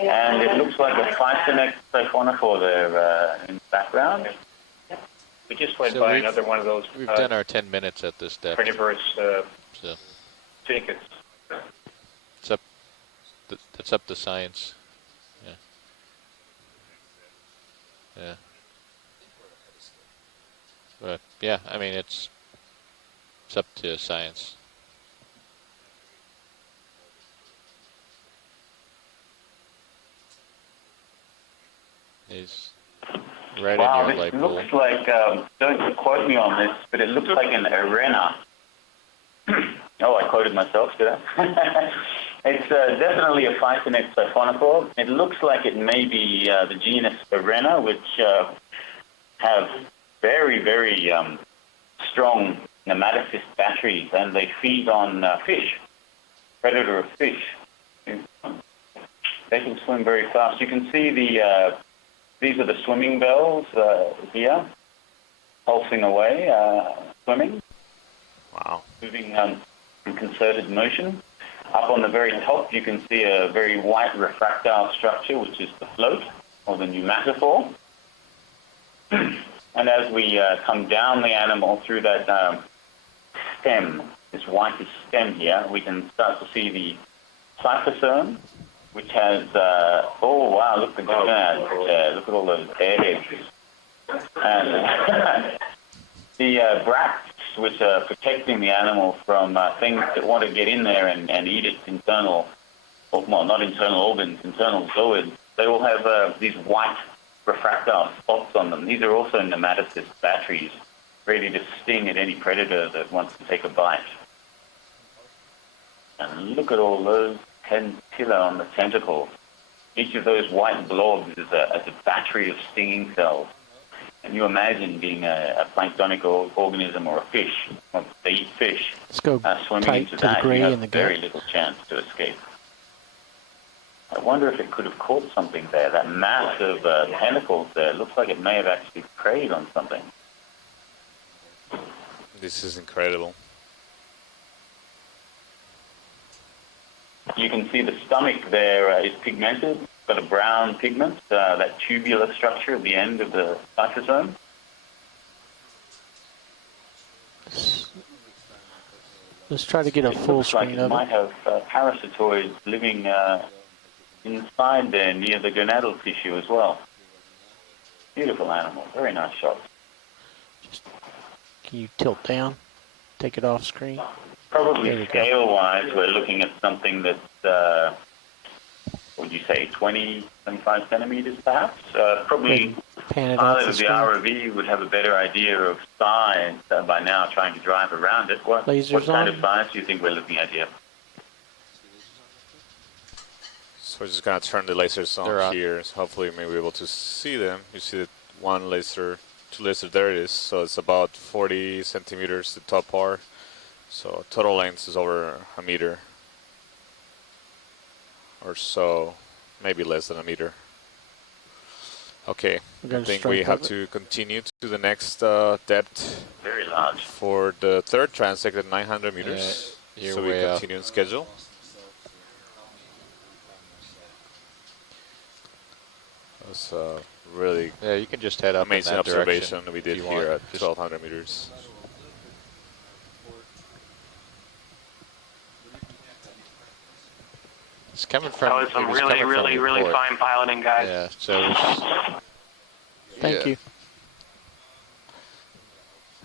And it looks like a Physonex Siphonophore there in the background. We just went So by we've- another one of those We've done our 10 minutes at this step. carnivorous So tickets. it's up. That's up to science. Yeah. Yeah. But yeah, I mean it's up to science. He's right Wow, in your this light pool. looks like, don't quote me on this, but it looks like an arena. Oh, I quoted myself, did I? It's definitely a Physonex Siphonophore. It looks like it may be the genus Arena, which have very, very strong nematocyst batteries, and they feed on fish, predator of fish. They can swim very fast. You can see these are the swimming bells here, pulsing away, swimming. Wow. Moving in concerted motion. Up on the very top, you can see a very white refractile structure, which is the float, or the pneumatophore. And as we come down the animal through that stem, this whitish stem here, we can start to see the cyphosome, which has, oh wow, look at the gonads there, look at all those airheads. And the bracts, which are protecting the animal from things that want to get in there and eat its internal, well, not internal organs, internal fluids. They will have these white refractile spots on them. These are also nematocyst batteries, ready to sting at any predator that wants to take a bite. And look at all those tentilla on the tentacles. Each of those white blobs is a battery of stinging cells. And you imagine being a planktonic organism or a fish, or they eat fish, Let's go swimming tight into to the that, gray you have and the very gut. little chance to escape. I wonder if it could have caught something there. That mass of tentacles there looks like it may have actually preyed on something. This is incredible. You can see the stomach there is pigmented. It's got a brown pigment, that tubular structure at the end of the cyphosome. Let's try to get a It full looks like screen it of might it. have parasitoids living inside there near the gonadal tissue as well. Beautiful animal, very nice shot. Can you tilt down? Take it off screen. There Probably we go. scale-wise, we're looking at something that's, what would you say, 20, 25 centimeters perhaps? Probably Pan it off pilot the of the screen. ROV would have a better idea of size by now trying to drive around it. What Lasers kind on? of size do you think we're looking at here? So we're just gonna turn the lasers They're on on. here. So hopefully, maybe able to see them. You see that one laser, two laser. There it is. So it's about 40 centimeters the top part. So total length is over a meter or so, maybe less than a meter. Okay, We're I gonna think strike we have over. to continue to the next depth Very large. for the third transect at 900 meters. You're So we way off. continue on schedule. That's really Yeah, you can just head up in amazing that observation direction we if did you here want. at Just 1,200 meters. It's coming That from. was some It was really, coming from really, your really port. fine piloting, guys. Yeah. So. It was, Thank yeah. you.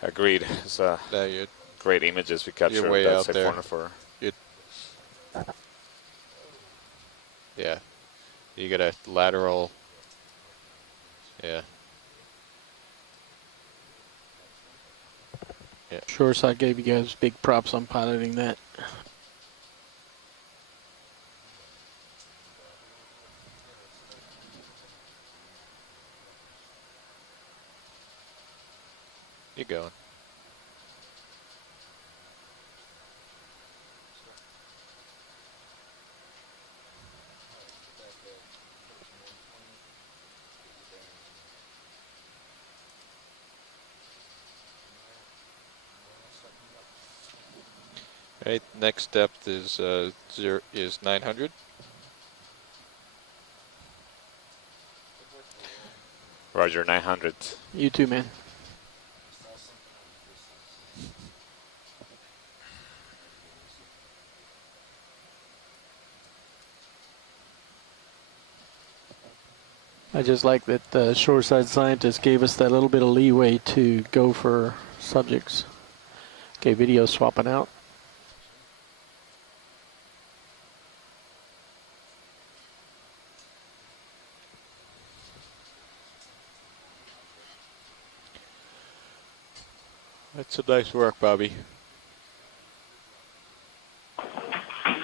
Agreed. It's You're great images we captured of way that out there. Pneumatophore. Yeah. You get a lateral. Yeah. Yeah. Shoreside gave you guys big props on piloting that. You're going. Right. Next depth is 900. Roger, 900. You too, man. I just like that the shoreside scientists gave us that little bit of leeway to go for subjects. Okay, video swapping out. That's a nice work, Bobby.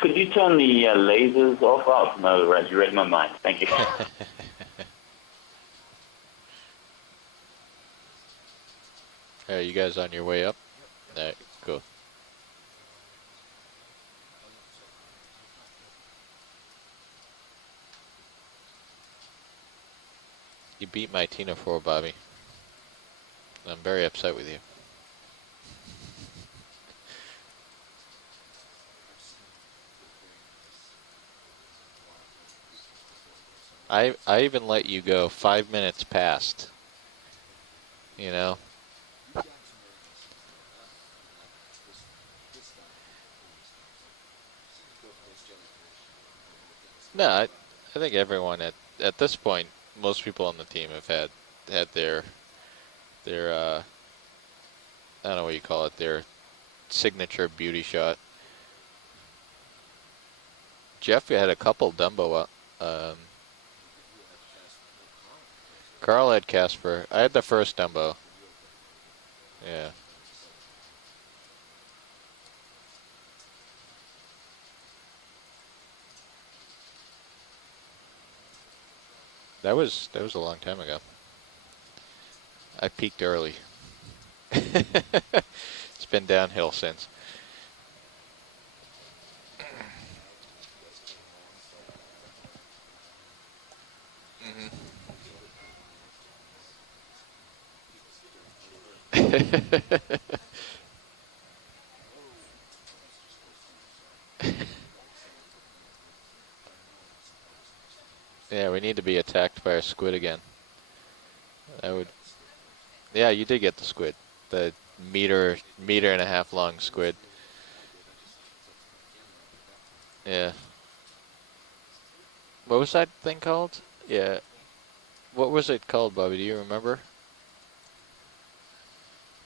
Could you turn the lasers off? Oh, no, you read my mind. Thank you. Are you guys on your way up? Alright, cool. You beat my Pneumatophore, Bobby. I'm very upset with you. I even let you go 5 minutes past. You know? No, I think everyone at this point, most people on the team have had their I don't know what you call it, their signature beauty shot. Jeff had a couple Dumbo. Carl had Casper. I had the first Dumbo. Yeah. That was a long time ago. I peaked early. It's been downhill since. Yeah, we need to be attacked by a squid again. I would. Yeah, you did get the squid, the meter and a half long squid. Yeah. What was that thing called? Yeah. What was it called, Bobby? Do you remember?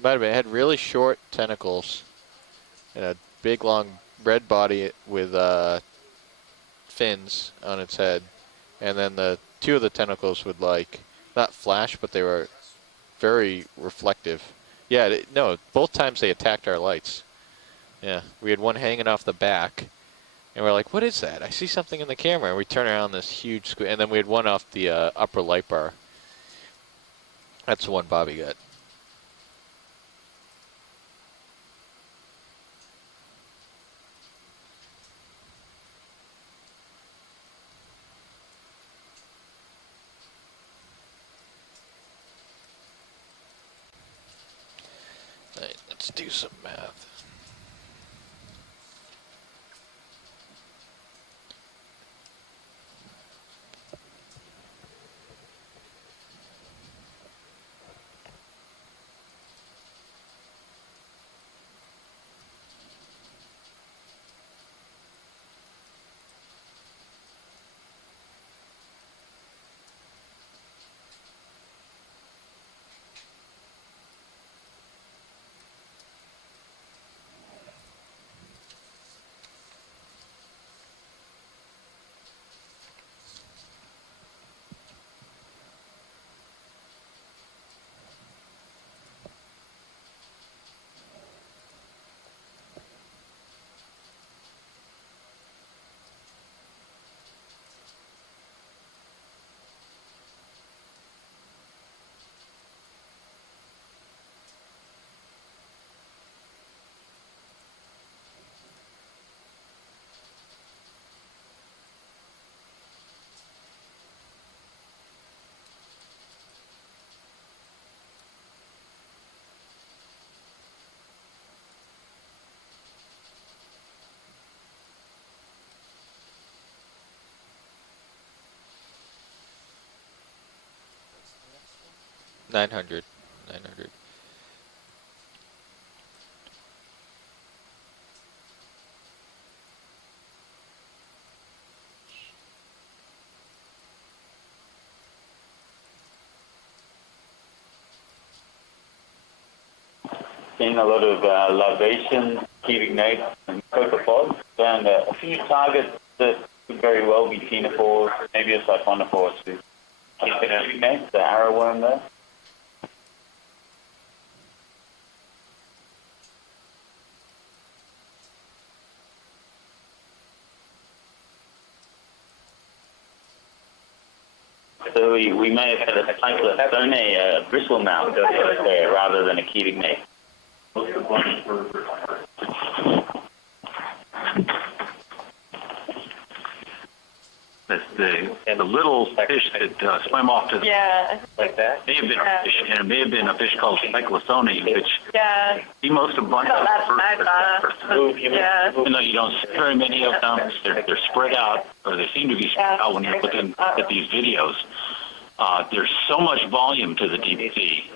Might have been. It had really short tentacles and a big long red body with fins on its head, and then the two of the tentacles would not flash, but they were very reflective. Yeah, no, both times they attacked our lights. Yeah, we had one hanging off the back, and we're like, what is that? I see something in the camera. And we turn around, this huge squid, and then we had one off the upper light bar. That's the one Bobby got. All right, let's do some math. 900. 900. Seen a lot of libation, cubic nates, and copepods, and a few targets that could very well be Pneumatophores, maybe a Siphonophore too. Cubic nates, the arrowworm there. So we may have had a cyclostone bristle mount there rather than a cubic nate. The little fish that swim off to the like that. may have been a fish, and it may have been a fish called cyclostone, which the most abundant. Even though you don't see very many of them, they're spread out, or they seem to be spread out when you're looking at these videos. There's so much volume to the deep sea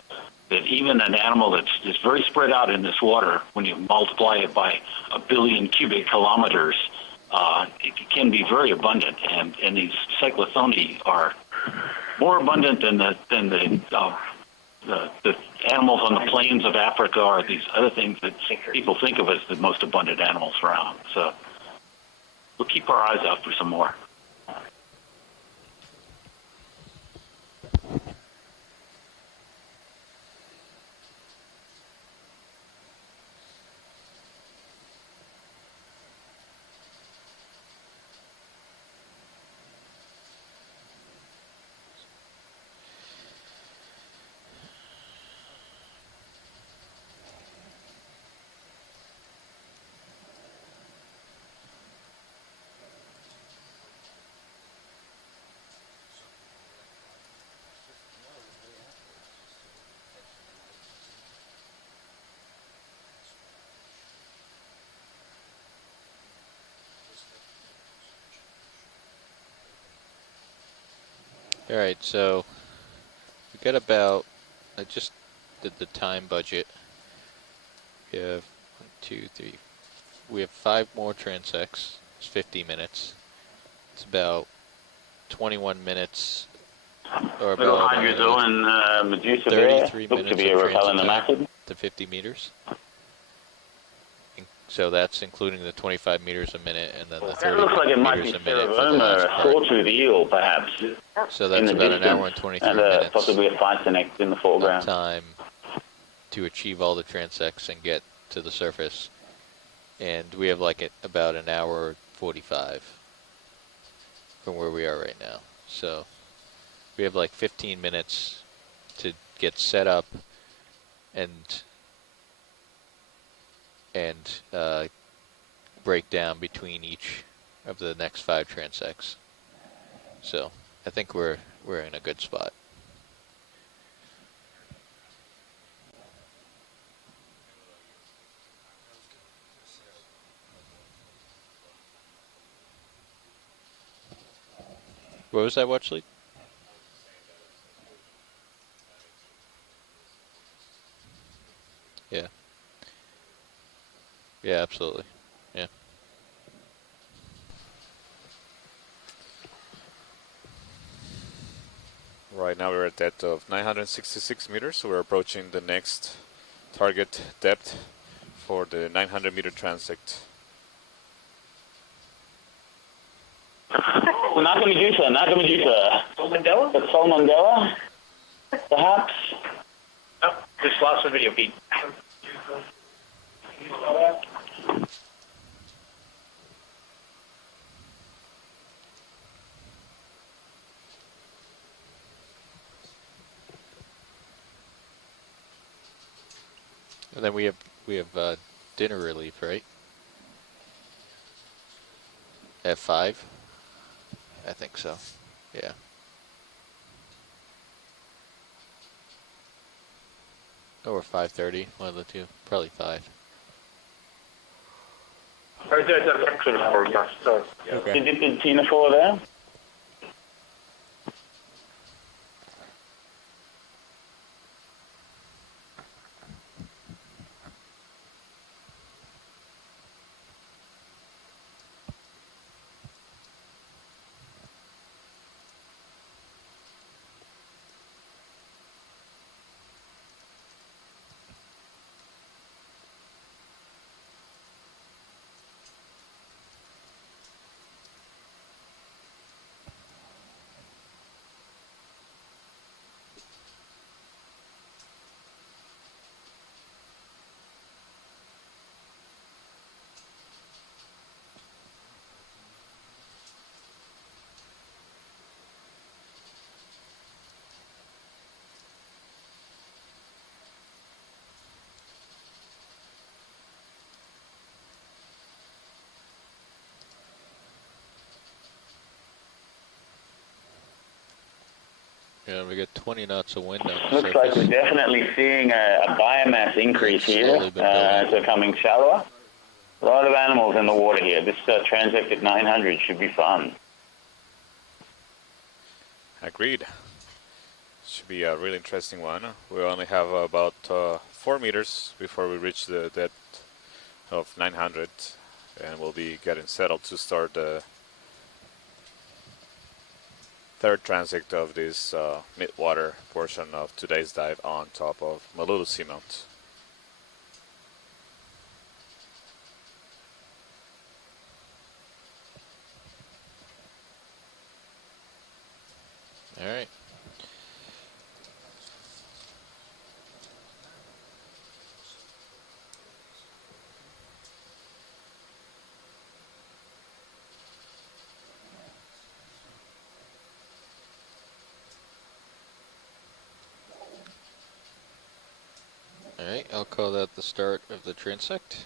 that even an animal that's very spread out in this water, when you multiply it by 1 billion cubic kilometers, it can be very abundant, and these cyclothone are more abundant than the animals on the plains of Africa or these other things that people think of as the most abundant animals around. So we'll keep our eyes out for some more. All right, so we got about, I just did the time budget. We have 1, 2, 3, we have 5 more transects. It's 50 minutes. It's about 21 minutes, or about Medusa 33 there. minutes To be a of repellent transit nematoid. time to 50 meters. So that's including the 25 meters a minute and then the 30 That looks like it might be meters a minute for the last Cereboma, a part. sawtooth eel, perhaps. So that's in the about distance, an hour and 23 and minutes possibly a Physonex in the of foreground. time to achieve all the transects and get to the surface. And we have like about an hour 45 from where we are right now. So we have like 15 minutes to get set up and break down between each of the next 5 transects. So I think we're in a good spot. What was that, Watchley? Yeah. Yeah, absolutely. Yeah. Right now we're at depth of 966 meters, so we're approaching the next target depth for the 900 meter transect. Naga Medusa. Mandela? The Salmonella, perhaps? Oh, just lost the video feed. And then we have dinner relief, right? At 5? I think so. Yeah. Or 5:30, one of the two. Probably 5. Right there, that's actually the forecast. So, Okay. Did you Pneumatophore there? Yeah, we got 20 knots of wind on the Looks surface. like we're definitely seeing a biomass increase here as we're coming shallower. A lot of animals in the water here. This transect at 900 should be fun. Agreed. Should be a really interesting one. We only have about 4 meters before we reach the depth of 900, and we'll be getting settled to start the third transect of this midwater portion of today's dive on top of Malulu Seamount. All right. All right, I'll call that the start of the transect.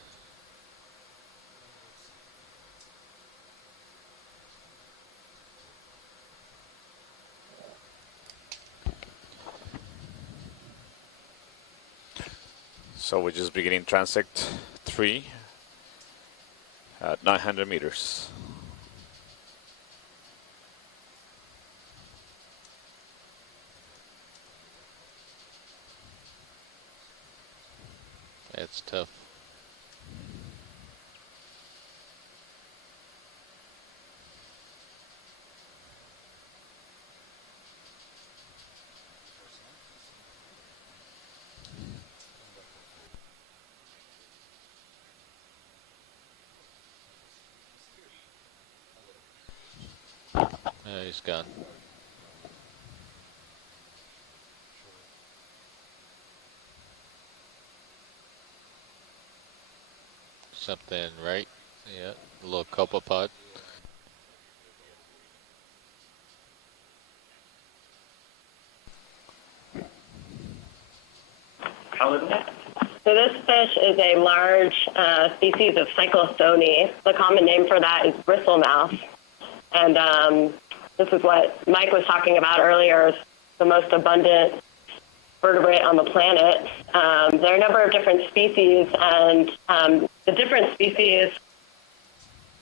So we're just beginning transect 3 at 900 meters. That's tough. He's gone. Something right? Yeah, a little copepod. So this fish is a large species of cyclothone. The common name for that is bristlemouth. And this is what Mike was talking about earlier, is the most abundant vertebrate on the planet. There are a number of different species, and the different species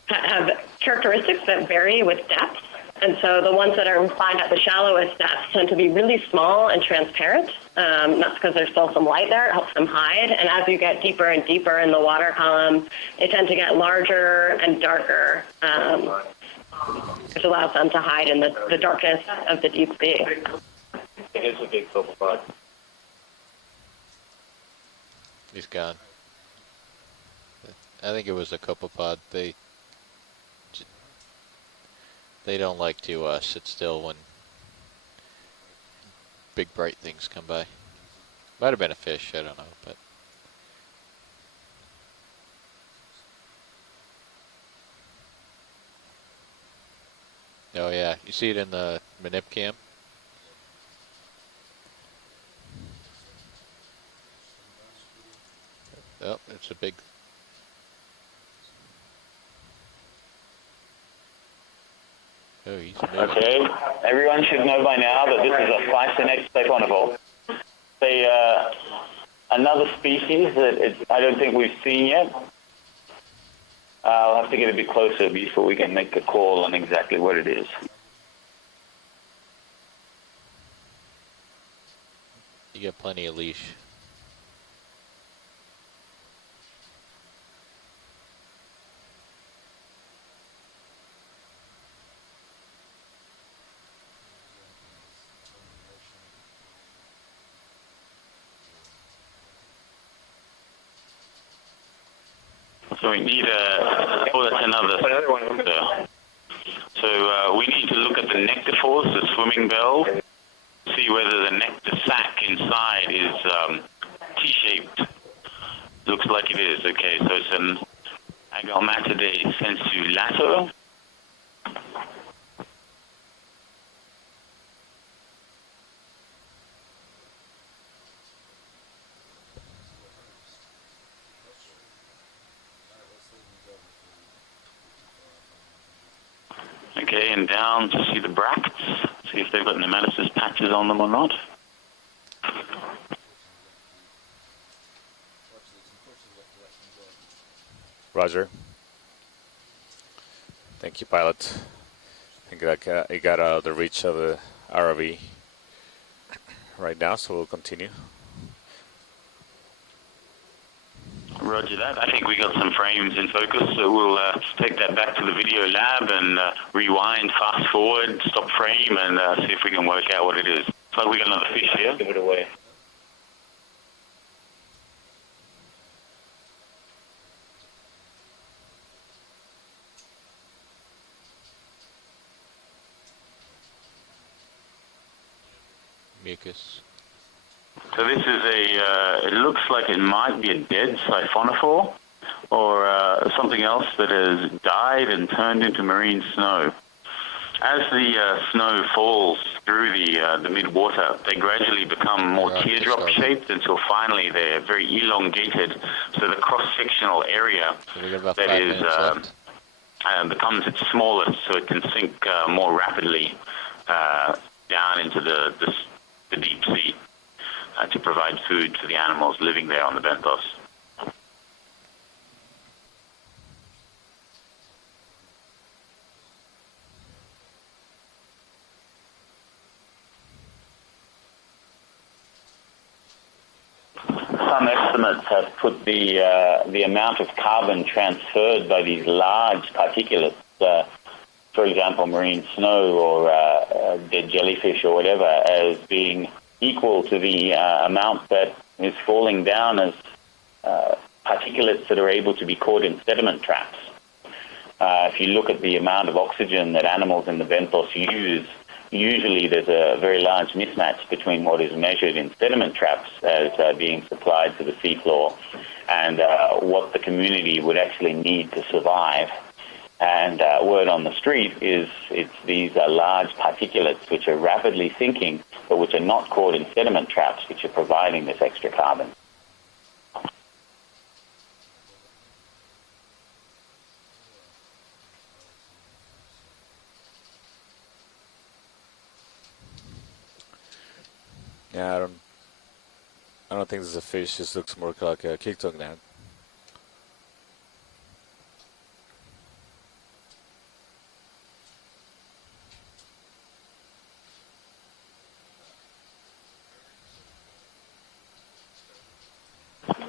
have characteristics that vary with depth. And so the ones that are found at the shallowest depths tend to be really small and transparent. That's because there's still some light there. It helps them hide. And as you get deeper and deeper in the water column, they tend to get larger and darker, which allows them to hide in the darkness of the deep sea. It is a big copepod. He's gone. I think it was a copepod. They don't like to sit still when big bright things come by. Might have been a fish, I don't know, but oh yeah, you see it in the manip cam? Oh, it's a big. Oh, he's moving. Okay, everyone should know by now that this is a Physonex Pneumatophore. Another species that I don't think we've seen yet. I'll have to get a bit closer before we can make a call on exactly what it is. You got plenty of leash. So we need that's another one. So we need to look at the nectaphores, the swimming bell, see whether the nectar sac inside is T-shaped. Looks like it is. Okay, so it's an Agalmatidae sensulato. Okay, and down to see the bracts. See see if they've got nematocyst patches on them or not. Roger. Thank you, pilot. I think that it got out of the reach of the ROV right now, so we'll continue. Roger that. I think we got some frames in focus, so we'll take that back to the video lab and rewind, fast forward, stop frame, and see if we can work out what it is. Looks like we got another fish here. Give it away. Mucus. So this is it looks like it might be a dead siphonophore or something else that has died and turned into marine snow. As the snow falls through the midwater, they gradually become more teardrop-shaped until finally they're very elongated. So the cross-sectional area that is becomes its smallest, so it can sink more rapidly down into the deep sea to provide food to the animals living there on the benthos. Some estimates have put the amount of carbon transferred by these large particulates, for example, marine snow or dead jellyfish or whatever, as being equal to the amount that is falling down as particulates that are able to be caught in sediment traps. If you look at the amount of oxygen that animals in the benthos use, usually there's a very large mismatch between what is measured in sediment traps as being supplied to the seafloor and what the community would actually need to survive. And word on the street is it's these large particulates which are rapidly sinking, but which are not caught in sediment traps, which are providing this extra carbon. Yeah, I don't think this is a fish. This looks more like a Kiktognat.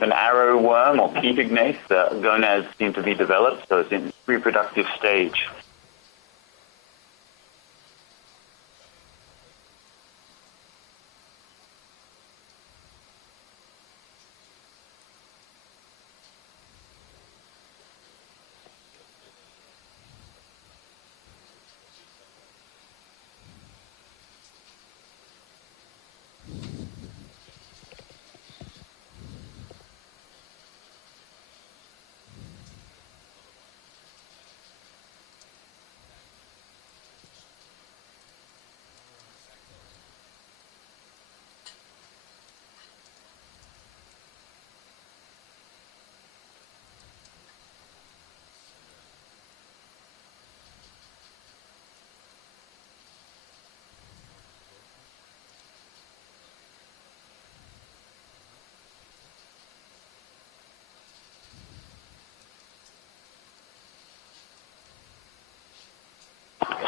An arrow worm or Kiktognat, the gonads seem to be developed, so it's in reproductive stage.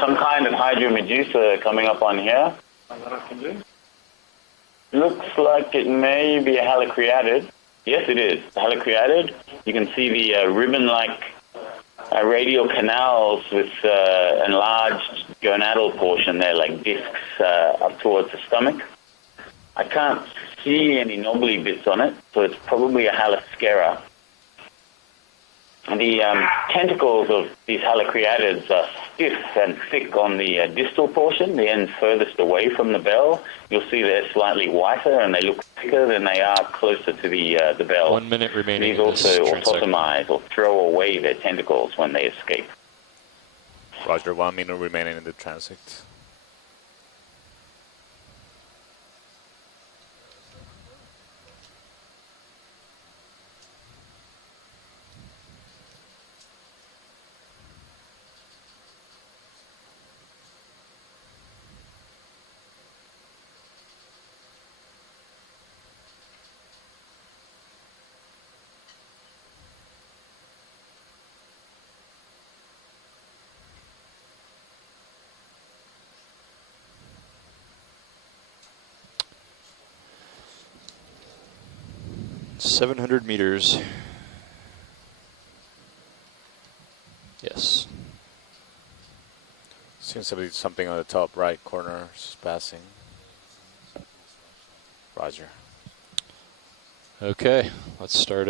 Some kind of hydromedusa coming up on here. Looks like it may be a halicreatid. Yes, it is. A halicreatid. You can see the ribbon-like radial canals with enlarged gonadal portion there, like discs up towards the stomach. I can't see any knobbly bits on it, so it's probably a haliscera. The tentacles of these halicreatids are stiff and thick on the distal portion, the end furthest away from the bell. You'll see they're slightly whiter and they look thicker than they are closer to the bell. 1 minute remaining. These also autotomize or throw away their tentacles when they escape. Roger, 1 minute remaining in the transect. 700 meters. Yes. Seems to be something on the top right corner, just passing. Roger. Okay, let's start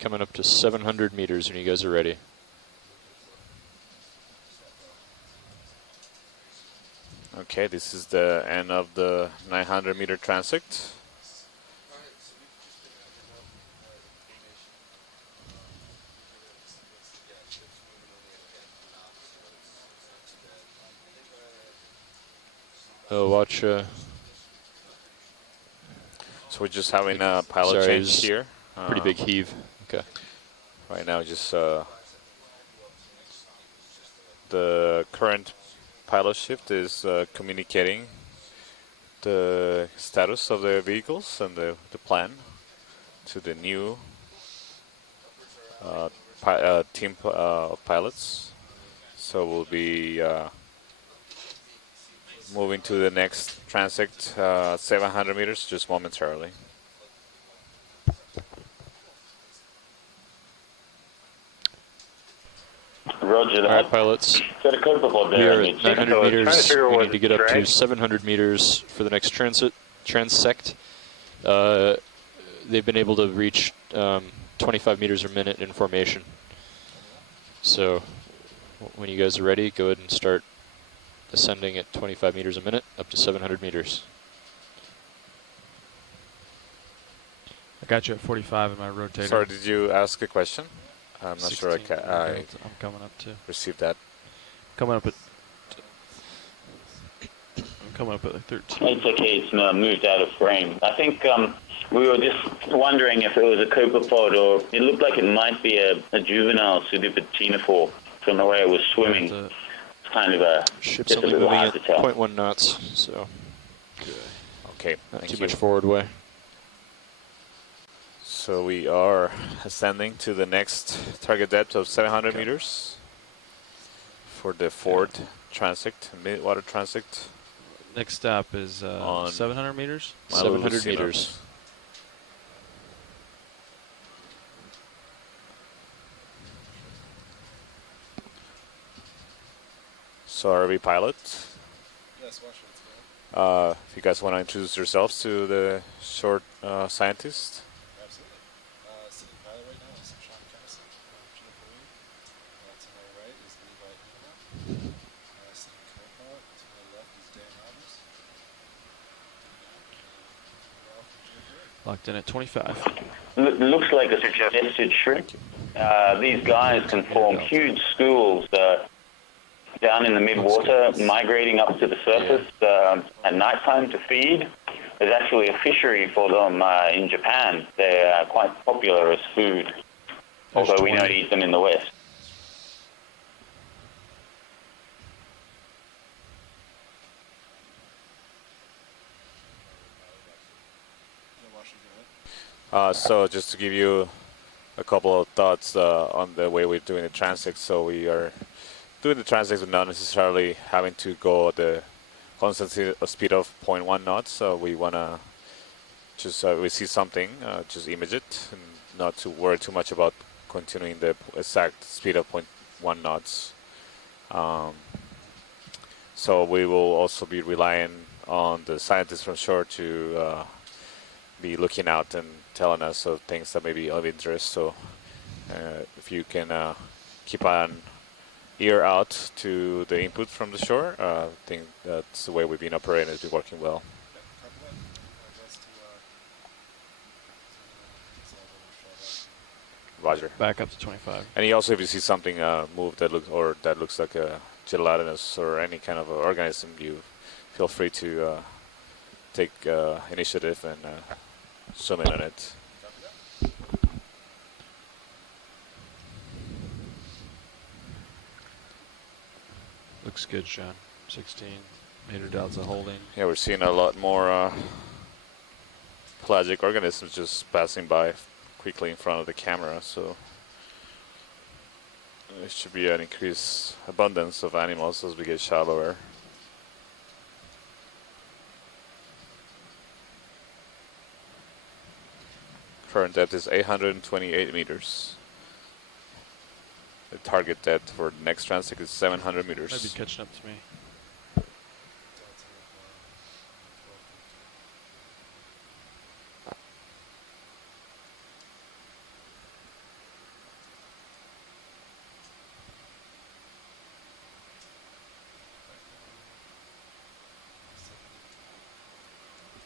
coming up to 700 meters when you guys are ready. Okay, this is the end of the 900 meter transect. Watch. So we're just having a pilot change here. Pretty big heave. Okay. Right now, just the current pilot shift is communicating the status of the vehicles and the plan to the new team of pilots. So we'll be moving to the next transect, 700 meters, just momentarily. Roger that. All right, pilots. Got a code before We there. are at 900 meters. We need to get up to 700 meters for the next transect. They've been able to reach 25 meters per minute in formation. So when you guys are ready, go ahead and start ascending at 25 meters a minute up to 700 meters. I got you at 45 in my rotator. Sorry, did you ask a question? I'm not sure I'm coming up to. Received that. I'm coming up at like 13. It's okay, it's moved out of frame. I think we were just wondering if it was a copepod or it looked like it might be a juvenile Pneumatophore from the way it was swimming. It's kind of a ship's just a only little moving hard at to tell. 0.1 knots, so okay, not too much forward way. So we are ascending to the next target depth of 700 meters for the fourth transect, Midwater transect. Next stop is 700 meters? Malulu 700 Seamount. meters. So RV pilot. Yes, Washington. If you guys want to introduce yourselves to the short scientist. Absolutely. Sitting pilot right now is Sean Kennison from Pneumatophore. To my right is Levi Hema. Sitting co-pilot. To my left is Dan Roberts. Locked in at 25. Looks like a suggested shrink. These guys can form huge schools down in the midwater, migrating up to the surface at nighttime to feed. There's actually a fishery for them in Japan. They're quite popular as food, although we don't eat them in the West. So just to give you a couple of thoughts on the way we're doing the transect. So we are doing the transect without necessarily having to go at the constant speed of 0.1 knots. So we want to just, we see something, just image it and not to worry too much about continuing the exact speed of 0.1 knots. So we will also be relying on the scientists from shore to be looking out and telling us of things that may be of interest. So if you can keep an ear out to the input from the shore, I think that's the way we've been operating. It's been working well. Roger. Back up to 25. And also, if you see something move that looks like a gelatinous or any kind of organism, you feel free to take initiative and zoom in on it. Looks good, Sean. 16 meter delta holding. Yeah, we're seeing a lot more pelagic organisms just passing by quickly in front of the camera, so there should be an increased abundance of animals as we get shallower. Current depth is 828 meters. The target depth for the next transect is 700 meters. Might be catching up to me.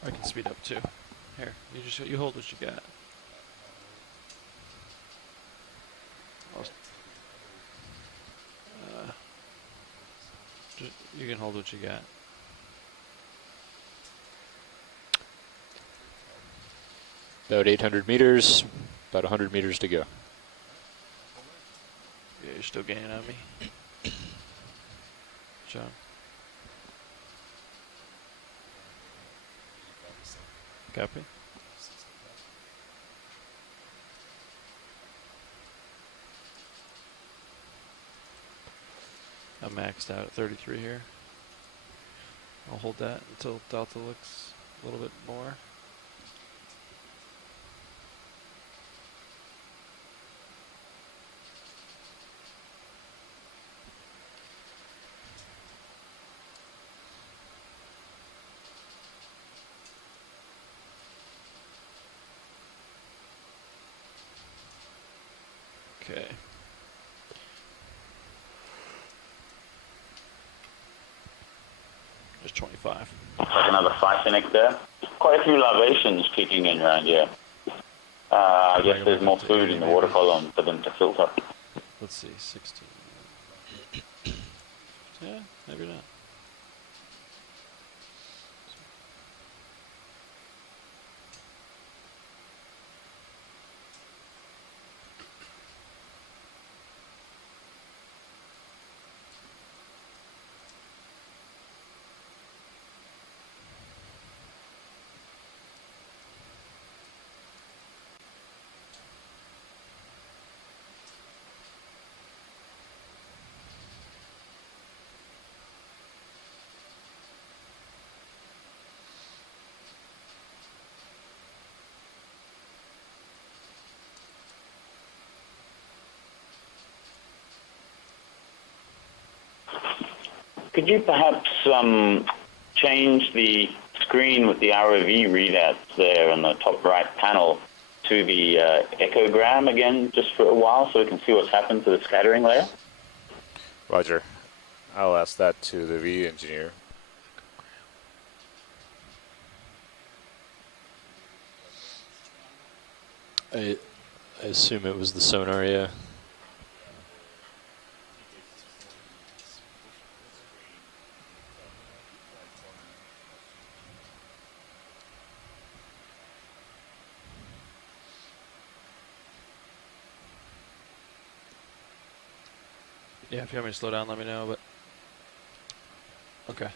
I can speed up too. Here, you hold what you got. You can hold what you got. About 800 meters, about 100 meters to go. Yeah, you're still gaining on me. John. Copy. I'm maxed out at 33 here. I'll hold that until Delta looks a little bit more. Okay. Just 25. Like another Cycenic there. Quite a few libations peeking in around here. I guess there's more food in the water column for them to filter. Let's see, 16. Yeah, maybe not. Could you perhaps change the screen with the ROV readouts there on the top right panel to the echogram again just for a while so we can see what's happened to the scattering layer? Roger. I'll ask that to the V engineer. I assume it was the sonar, yeah. Yeah, if you want me to slow down, let me know, but... Okay.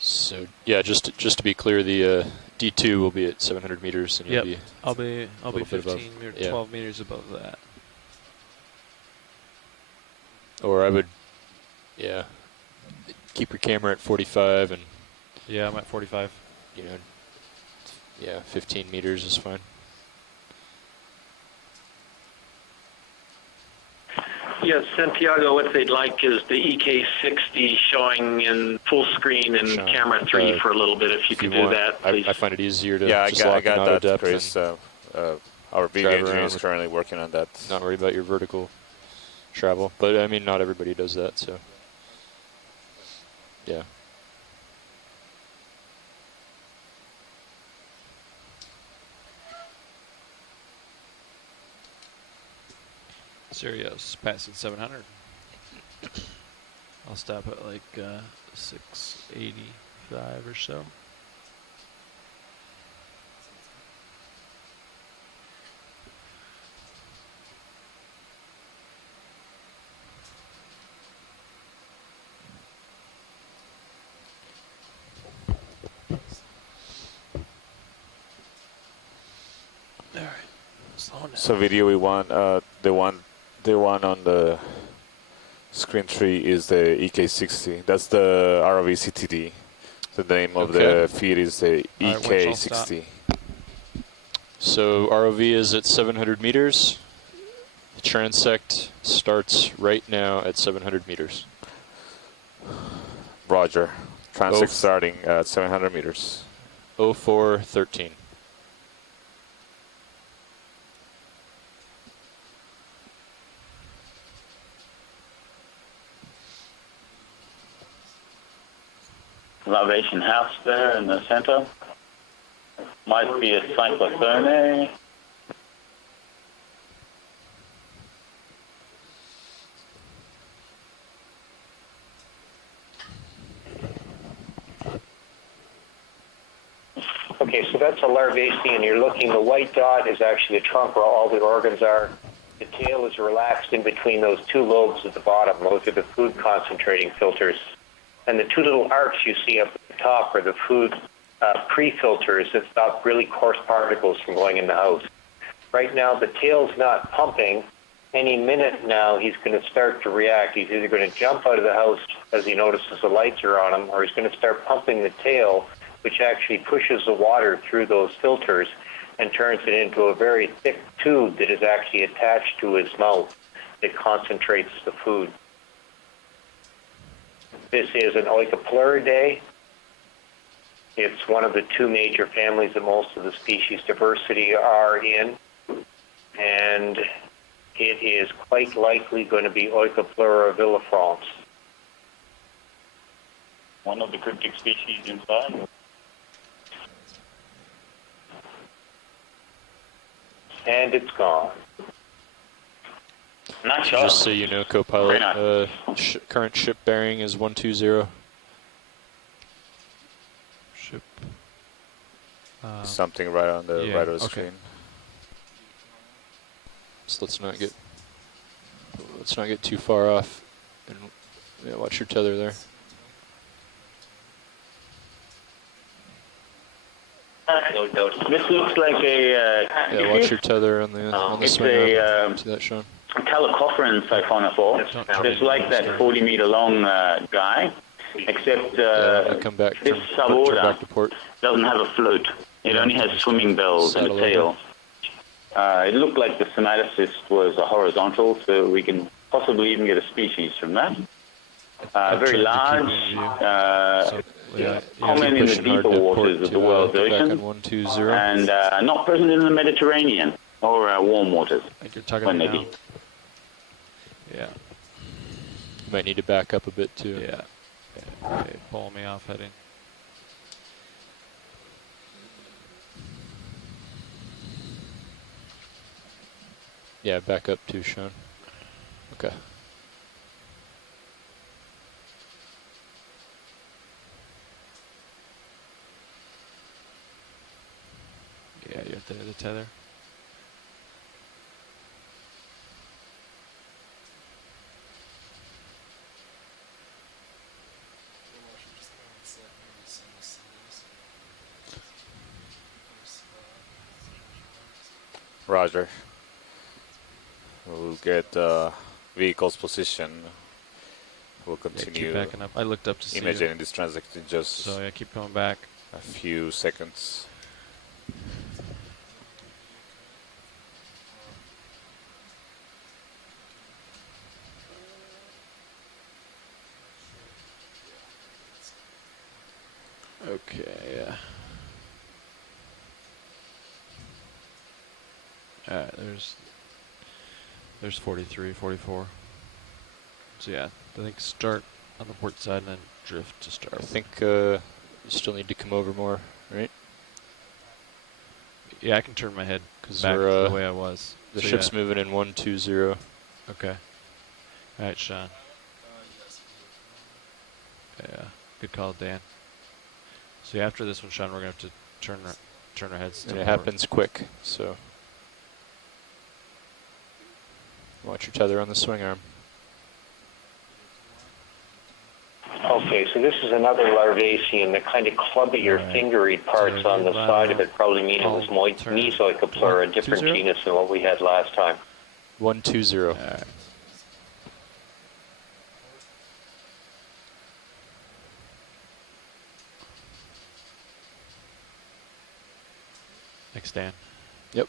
So, yeah, just to be clear, the D2 will be at 700 meters, and you'll be... I'll be 15 or 12 yeah. meters above that. Or I would, yeah, keep your camera at 45 and... Yeah, I'm at 45. You know, yeah, 15 meters is fine. Yes, Santiago, what they'd like is the EK60 showing in full screen and camera 3 for a little bit, if you could do that, please. I find it easier to I just lock got in auto that, depth Chris. Our big engineer is currently working on that. Not worry about your vertical travel. But, I mean, not everybody does that, so... Yeah. Sirius passing 700. I'll stop at like 685 or so. All right, slow down. So video we want the one on the screen 3 is the EK60. That's the ROV CTD. So the name of the feed is the EK60. So ROV is at 700 meters. Transect starts right now at 700 meters. Roger. Transect starting at 700 meters. 0413. Larvation house there in the center. Might be a cyclotherme. Okay, so that's a larvacean. You're looking, the white dot is actually the trunk where all the organs are. The tail is relaxed in between those two lobes at the bottom. Those are the food concentrating filters. And the two little arcs you see up at the top are the food pre-filters that stop really coarse particles from going in the house. Right now, the tail's not pumping. Any minute now, he's going to start to react. He's either going to jump out of the house as he notices the lights are on him, or he's going to start pumping the tail, which actually pushes the water through those filters and turns it into a very thick tube that is actually attached to his mouth that concentrates the food. This is an Oecopluridae. It's one of the two major families that most of the species diversity are in, and it is quite likely going to be Oecoplura villefrance. One of the cryptic species inside. And it's gone. Nice So shot. just so you know, co-pilot, current ship bearing is 120. Ship. Something right on the right of the okay. screen. So let's not get too far off, and yeah, watch your tether there. This looks like a Yeah, watch your tether on the it's swing. a See that, Sean? Calicophron siphonophore. It's like that 40-meter long guy, except come back, this turn suborder back to port. doesn't have a float. It only has swimming bells and a tail. It looked like the somatocyst was a horizontal, so we can possibly even get a species from that. Very large, common in the deeper waters of the world's ocean, and not present in the Mediterranean or warm waters when they're deep. Yeah. Might need to back up a bit too. Yeah. Okay, pull me off heading. Yeah, back up too, Sean. Okay. Yeah, you have the tether. Roger. We'll get vehicle's position. We'll continue keep backing up. I looked up to see imaging it. this transaction in just So yeah, keep going back. a few seconds. Okay, yeah. Alright, there's 43, 44. So yeah, I think start on the port side and then drift to start. I think you still need to come over more, right? Yeah, I can turn my head because back to the way I was. The So ship's yeah. moving in 120. Okay. Alright, Sean. Yeah, good call, Dan. So yeah, after this one, Sean, we're gonna have to turn our heads. And to it more. happens quick, so watch your tether on the swing arm. Okay, so this is another larvacean. The kind of clubbier, fingery parts on the side of it probably mean it was Mesoicoplura, a different genus than what we had last time. 120. Thanks, Dan. Yep.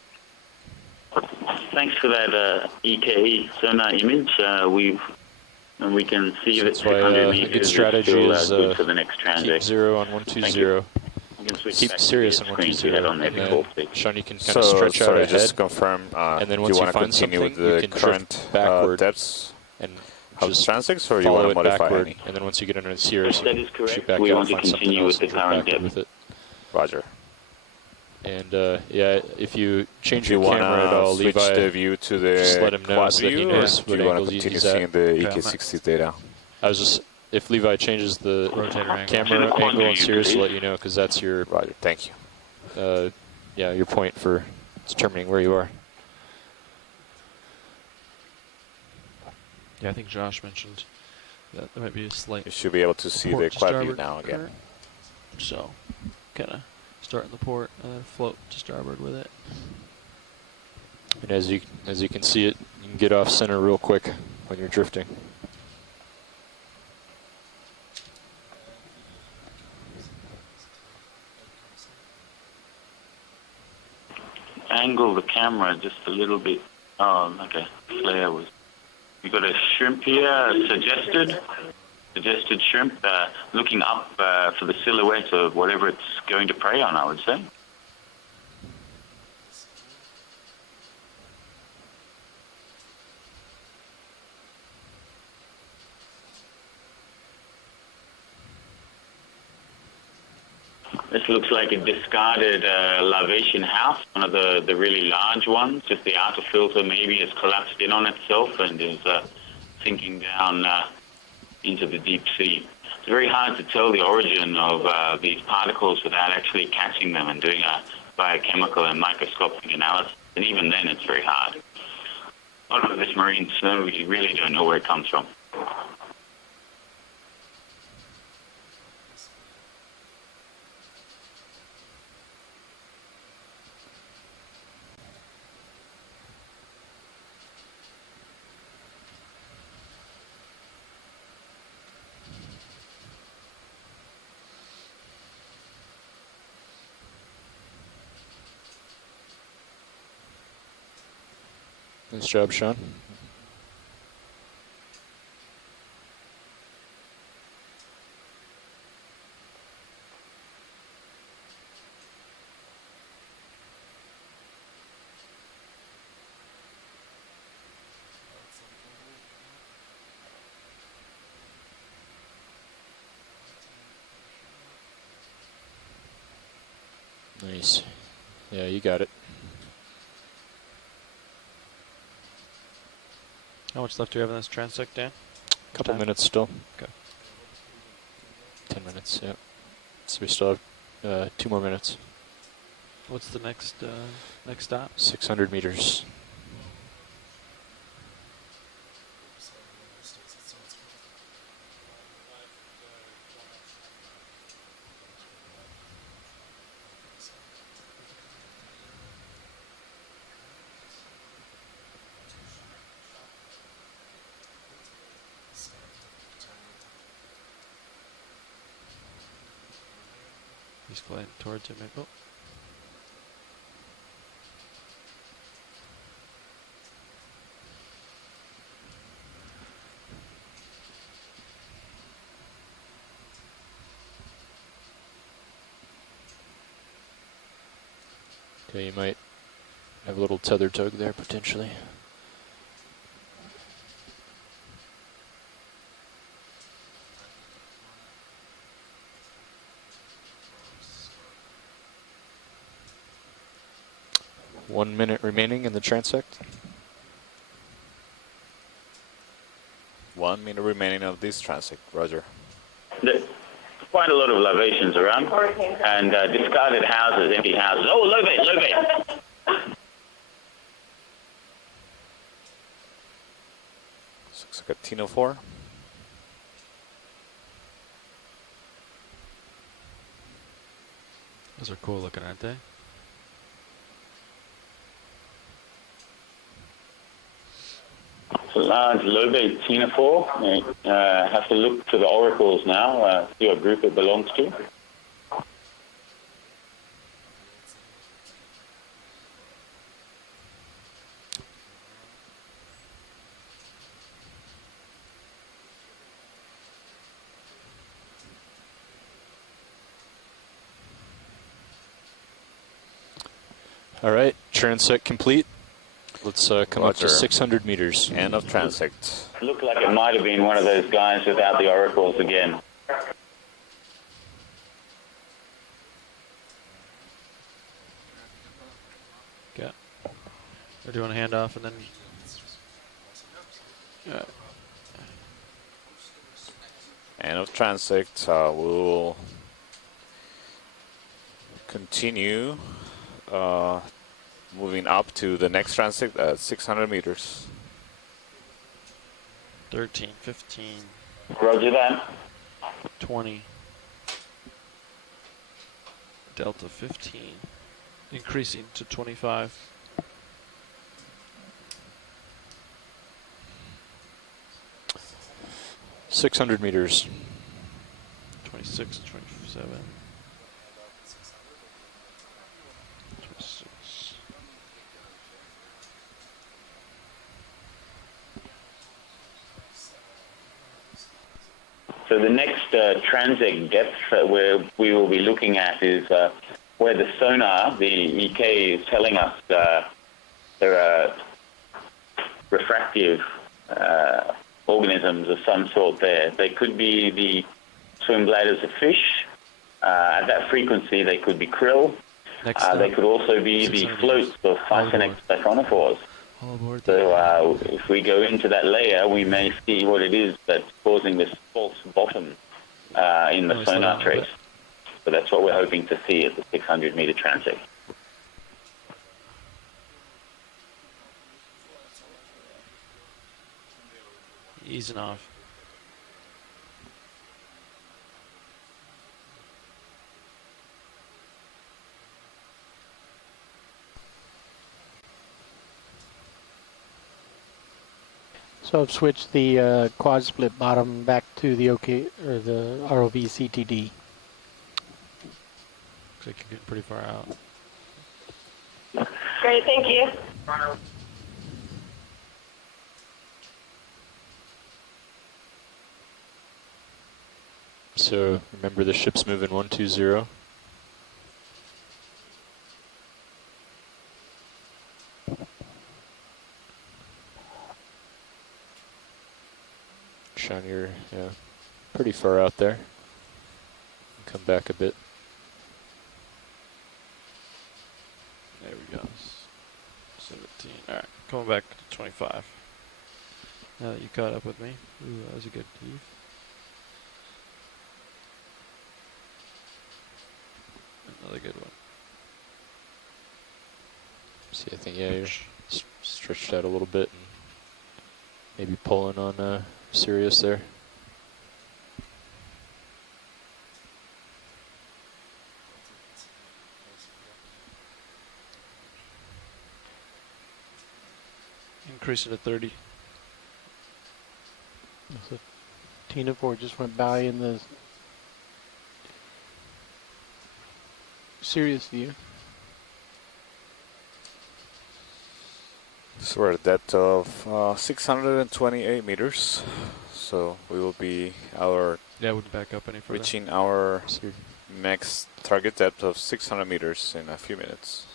Thanks for that EKE sonar image. We can see that That's why 600 a meters good is strategy still is good for the next keep transect. 0 on 120. Keep serious on screens we had 120, on there and then before. Sean, you can kind So, of stretch out sorry, ahead. just to confirm, and then do once you you want to find continue something, with you the can current drift backward depths and of just transects, or you want follow to it modify backward. any? And then once you get under the Sierras, That you is can correct. shoot back We out, want to find something continue else, with the and drift current backward depth. with it. Roger. And yeah, if you change Do you your want camera at all, to switch Levi, the view to just let the him know quad so that he view, knows or what do you want to angles continue he's at. seeing the EK60 data? I was just, if Levi changes the camera angle and Sirius will let you know, because that's your, Roger, thank you. yeah, your point for determining where you are. Yeah, I think Josh mentioned that there might be a slight. You should be able to see the port to quad view starboard now again. current. So, kind of start in the port and then float to starboard with it. And as you can see it, you can get off center real quick when you're drifting. Angle the camera just a little bit. Oh, okay. Flare was. We got a shrimp here, suggested shrimp, looking up for the silhouette of whatever it's going to prey on, I would say. This looks like a discarded larvation house, one of the really large ones. Just the outer filter maybe has collapsed in on itself and is sinking down into the deep sea. It's very hard to tell the origin of these particles without actually catching them and doing a biochemical and microscopic analysis. And even then, it's very hard. A lot of this marine snow, we really don't know where it comes from. Nice job, Sean. Nice. Yeah, you got it. How much left do you have in this transect, Dan? Couple minutes still. Okay. 10 minutes, yeah. So we still have 2 more minutes. What's the next stop? 600 meters. He's flying towards him. Oh. Okay, you might have a little tether tug there potentially. One minute remaining in the transect. 1 minute remaining of this transect, Roger. There's quite a lot of larvations around and discarded houses, empty houses. Oh, low bait. Looks like a Pneumatophore. Those are cool looking, aren't they? It's a large low-bait Pneumatophore. Have to look to the oracles now, see what group it belongs to. He's All right, transect complete. Let's come up to Roger. 600 meters. End of transect. Looked like it might have been one of those guys without the oracles again. Okay. We're doing a handoff and then. End of transect. We'll continue moving up to the next transect at 600 meters. 13, 15. Roger that. 20. Delta 15. Increasing to 25. 600 meters. 26, 27. 26. So the next transect depth where we will be looking at is where the sonar, the EK, is telling us there are refractive organisms of some sort there. They could be the swim bladders of fish. At that frequency, they could be krill. They could also be the floats of Physonex Pneumatophores. So if we go into that layer, we may see what it is that's causing this false bottom in the sonar trace. So that's what we're hoping to see at the 600-meter transect. Easing off. So I've switched the quad split bottom back to the the ROV CTD. Looks like you're getting pretty far out. Great, thank you. So remember the ship's moving 120. Sean, you're pretty far out there. Come back a bit. There we go. 17. All right, coming back to 25. Now that you caught up with me. Ooh, that was a good heave. Another good one. See, I think, you're stretched out a little bit and maybe pulling on Sirius there. Increasing to 30. So Pneumatophore just went by in the Sirius view. So we're at a depth of 628 meters. So we will be wouldn't back up any further. reaching our next target depth of 600 meters in a few minutes.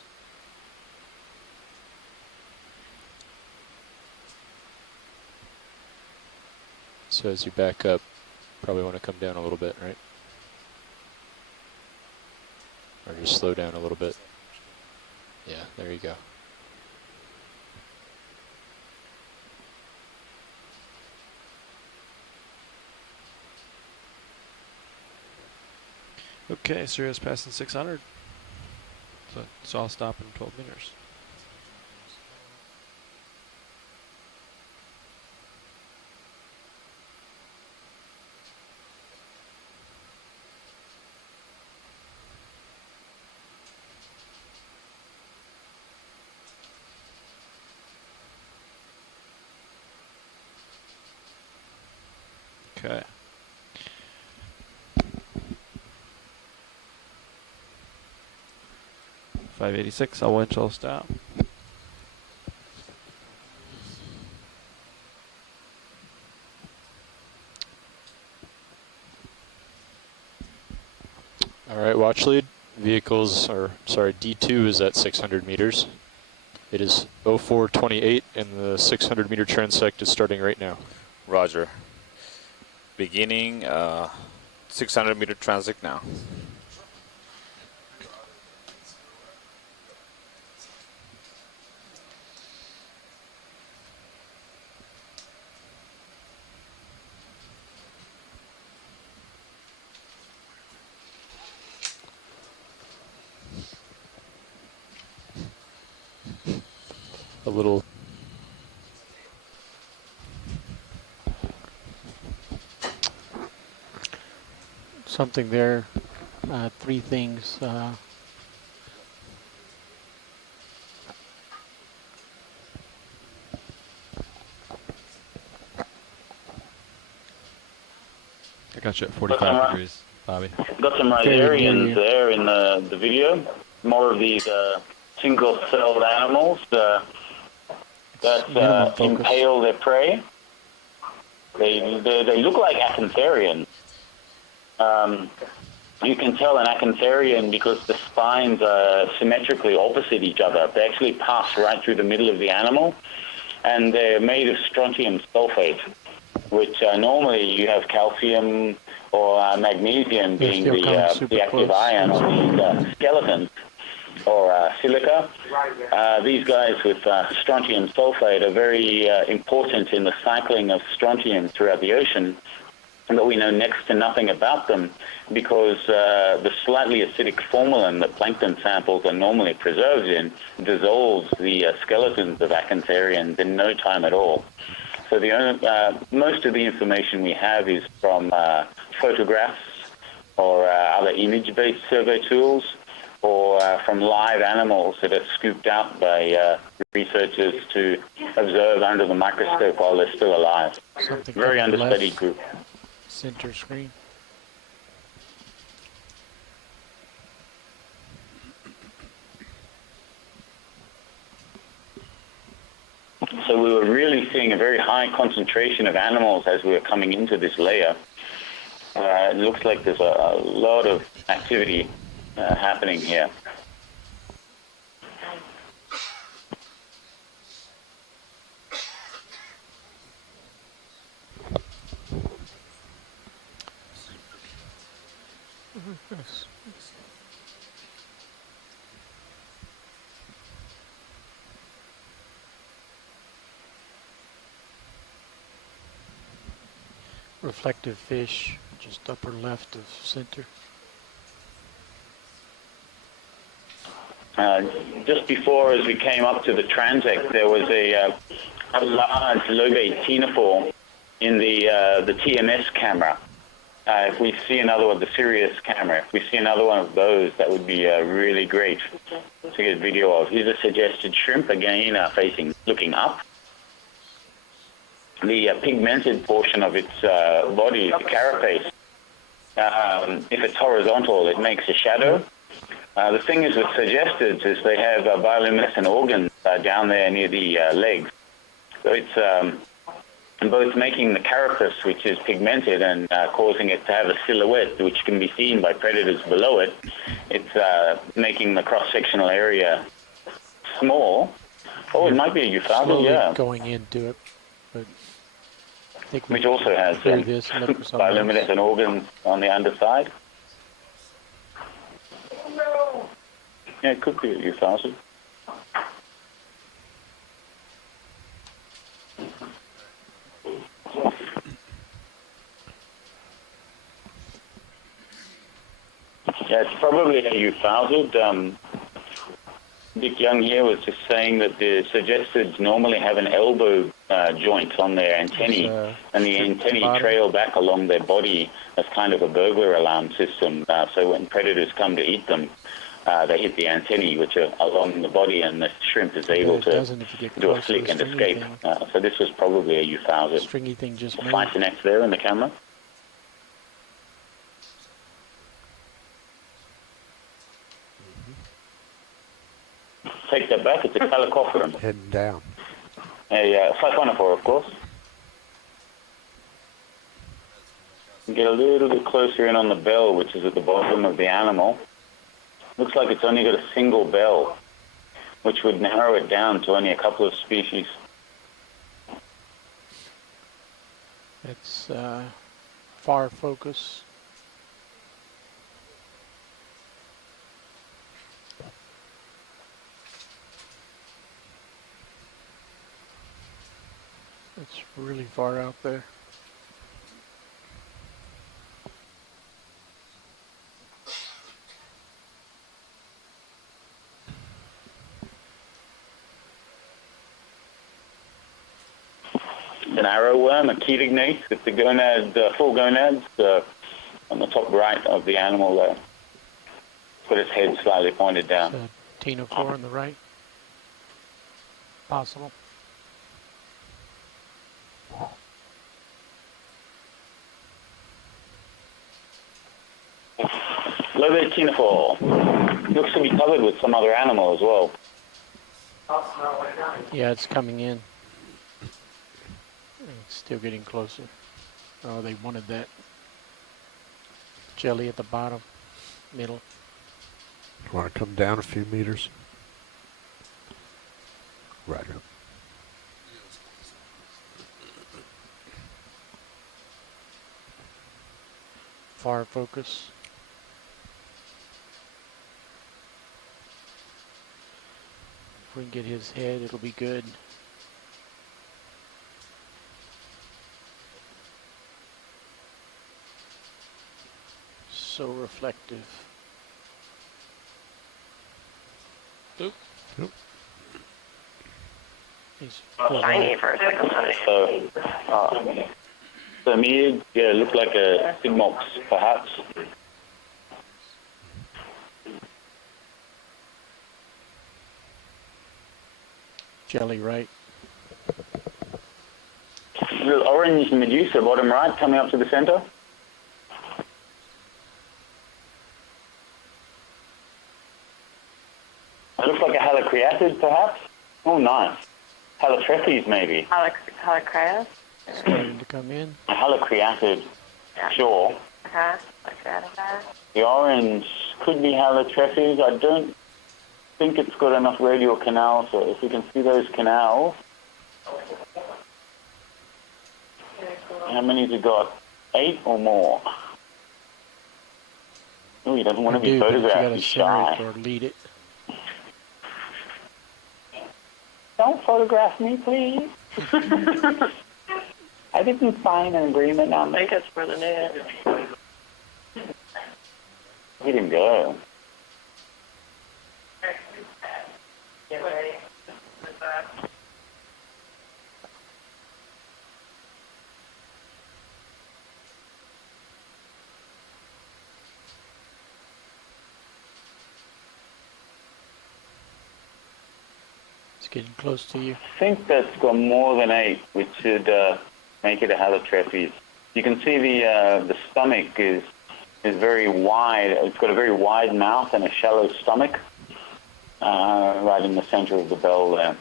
So as you back up, probably want to come down a little bit, right? Or just slow down a little bit. Yeah, there you go. Okay, Sirius passing 600. So it's all stop in 12 meters. Okay. .586, I'll winch, I'll stop. All right, watch lead, vehicles, or sorry, D2 is at 600 meters. It is 0428 and the 600 meter transect is starting right now. Roger. Beginning 600 meter transect now. A little something there, three things. I got you at 45 degrees, Bobby. Got some rhizarians there in the video. More of these single-celled animals that impale their prey. They look like acantharians. You can tell an acantharian because the spines are symmetrically opposite each other. They actually pass right through the middle of the animal, and they're made of strontium sulfate, which normally you have calcium or magnesium being the active ion on these skeletons, or silica. These guys with strontium sulfate are very important in the cycling of strontium throughout the ocean, but we know next to nothing about them because the slightly acidic formalin that plankton samples are normally preserved in dissolves the skeletons of acantharians in no time at all. So most of the information we have is from photographs or other image-based survey tools, or from live animals that are scooped out by researchers to observe under the microscope while they're still alive. Very understudied group. Center screen. So we were really seeing a very high concentration of animals as we were coming into this layer. It looks like there's a lot of activity happening here. Reflective fish, just upper left of center. Just before, as we came up to the transect, there was a large lobate ctenophore in the TMS camera. If we see another one, the Sirius camera, if we see another one of those, that would be really great to get video of. Here's a suggested shrimp, again, looking up. The pigmented portion of its body is the carapace. If it's horizontal, it makes a shadow. The thing is with suggesteds is they have bioluminescent organs down there near the legs. So it's both making the carapace, which is pigmented, and causing it to have a silhouette, which can be seen by predators below it. It's making the cross-sectional area small. Oh, it might be a euphalbid, yeah. Going into it, but I think which also has bioluminescent organs on the underside. Yeah, it could be a euphalbid. Yeah, it's probably a euphalbid. Dick Young here was just saying that the suggesteds normally have an elbow joint on their antennae, and the antennae trail back along their body as kind of a burglar alarm system. So when predators come to eat them, they hit the antennae, which are along the body, and the shrimp is able to do a flick and escape. So this was probably a euphalbid. Stringy thing just moved. Phytonex there in the camera. Take that back, it's a Calicophorus. Heading down. A Siphonophore, of course. Get a little bit closer in on the bell, which is at the bottom of the animal. Looks like it's only got a single bell, which would narrow it down to only a couple of species. It's far focus. It's really far out there. An arrowworm, a chetignate, with the gonad, full gonads on the top right of the animal there. Got its head slightly pointed down. Pneumatophore on the right. Possible. Low-bait Pneumatophore. Looks to be covered with some other animal as well. Yeah, it's coming in. It's still getting closer. Oh, they wanted that. Jelly at the bottom, middle. Want to come down a few meters? Roger. Far focus. If we can get his head, it'll be good. So reflective. Oop. Oop. He's shiny for a second. So me, yeah, looked like a Sigmox, perhaps. Jelly right. Little orange Medusa, bottom right, coming up to the center. It looks like a halocreatid, perhaps. Oh, nice. Halotrephes, maybe. Halocreas? Starting to come in. A halocreatid, sure. Okay, like that. The orange could be halotrephes. I don't think it's got enough radial canals, so if you can see those canals. How many's it got? 8 or more? Oh, he doesn't want to be photographed. He's shy. Or lead it. Don't photograph me, please. I didn't sign an agreement on I think it's for the net. Let him go. Get ready. Getting close to you. I think that's got more than 8, which should make it a halotrephes. You can see the stomach is very wide. It's got a very wide mouth and a shallow stomach, right in the center of the bell there.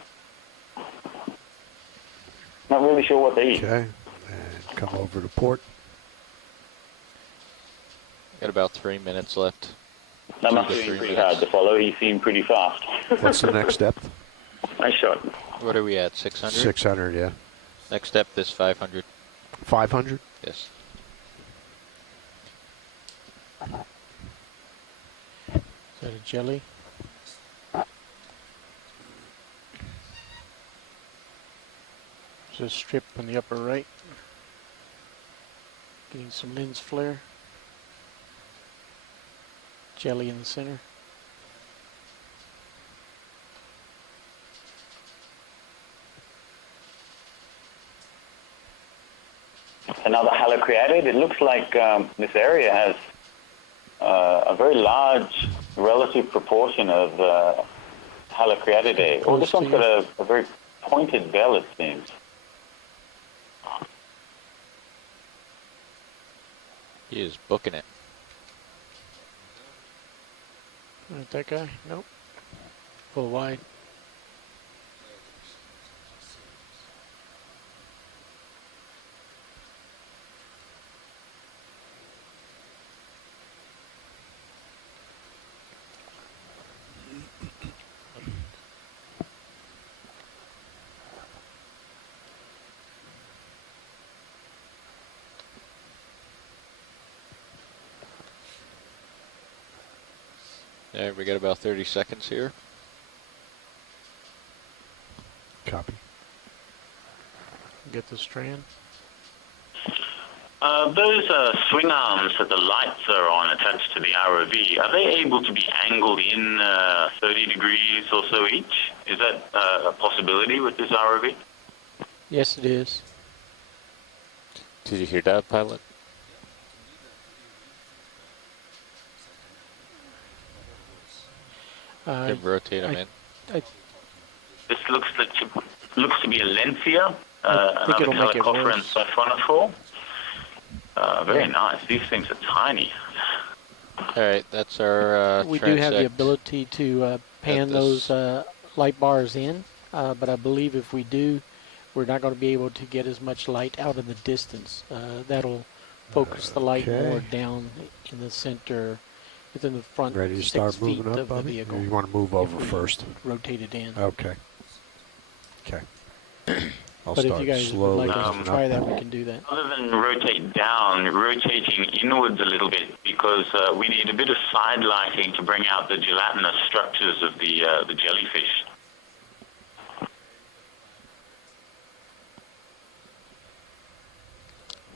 Not really sure what they eat. Okay, and come over to port. Got about 3 minutes left. That must have been pretty hard to follow. He seemed pretty fast. What's the next depth? Nice shot. What are we at, 600? 600, yeah. Next depth is 500. 500? Yes. Is that a jelly? There's a strip on the upper right. Getting some lens flare. Jelly in the center. Another halocreatid. It looks like this area has a very large relative proportion of halocreatidae. Oh, this one's got a very pointed bell, it seems. He is booking it. Not that guy? Nope. Full wide. And we got about 30 seconds here. Copy. Get the strand. Those swing arms that the lights are on attached to the ROV, are they able to be angled in 30 degrees or so each? Is that a possibility with this ROV? Yes, it is. Did you hear that, pilot? Rotate them in. This looks to be a Lencia, I think another it'll make it Pelagic and worse. Siphonophore. Very nice. These things are tiny. All right, that's our We do have the transect. ability to pan those light bars in, but I believe if we do, we're not going to be able to get as much light out in the distance. That'll focus the light Okay. more down in the center, within the front Ready to 6 start feet moving up, of the Bobby? vehicle. Or you want to move over if we first? Rotate it in. Okay. Okay. I'll But if start you guys would slowly like us to moving try up. that, we can do that. Other than rotate down, rotating inwards a little bit because we need a bit of side lighting to bring out the gelatinous structures of the jellyfish.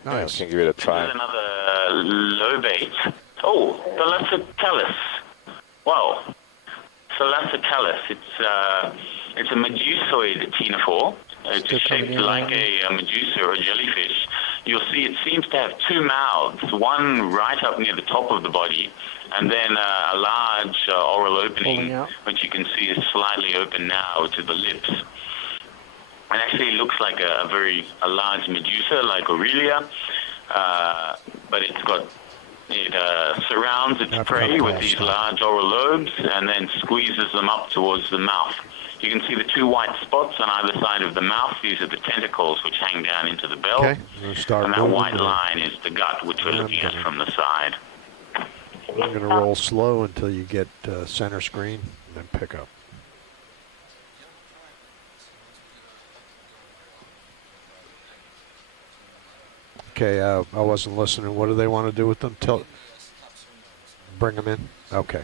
Nice. Yeah, we can give it a try. There's another lobate. Oh, Thalassocalis. Wow. Thalassocalis. It's a medusoid ctenophore. It's shaped like a medusa or a jellyfish. You'll see it seems to have two mouths, one right up near the top of the body, and then a large oral opening, which you can see is slightly open now to the lips. It actually looks like a large medusa, like Aurelia, but it surrounds its prey with these large oral lobes and then squeezes them up towards the mouth. You can see the two white spots on either side of the mouth. These are the tentacles which hang down into the bell. Okay, we'll start and that moving. white line is the gut, which we're looking at from the side. I'm going to roll slow until you get center screen, and then pick up. Okay, I wasn't listening. What do they want to do with them? Bring them in? Okay.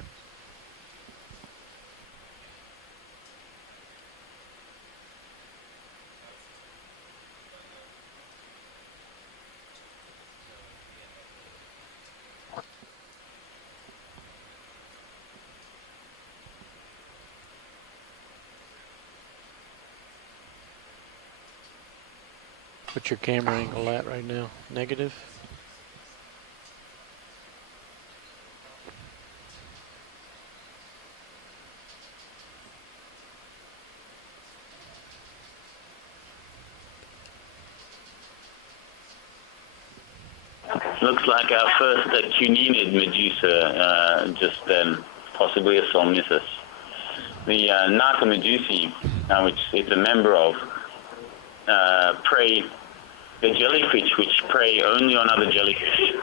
What's your camera angle at right now? Negative? Looks like our first cunenid medusa, just then, possibly a solmithus. The Narcomedusae, which it's a member of, prey, the jellyfish which prey only on other jellyfish.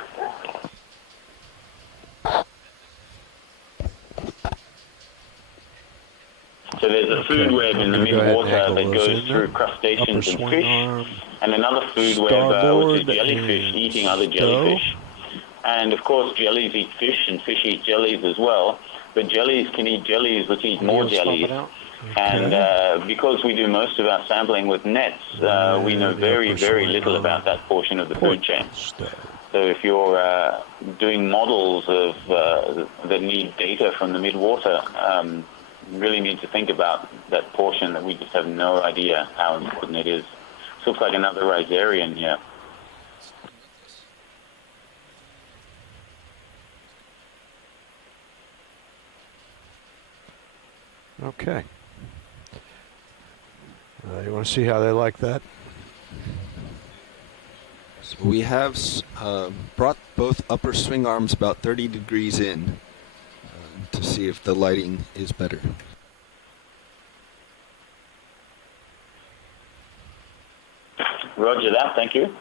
So there's a food web in the midwater that goes through crustaceans and fish, and another food web which is jellyfish eating other jellyfish. And of course jellies eat fish and fish eat jellies as well, but jellies can eat jellies which eat more jellies. And because we do most of our sampling with nets, we know very, very little about that portion of the food chain. So if you're doing models of that need data from the midwater, you really need to think about that portion that we just have no idea how important it is. This looks like another rhizarian here. Okay. You want to see how they like that? So we have brought both upper swing arms about 30 degrees in to see if the lighting is better. Roger that, thank you.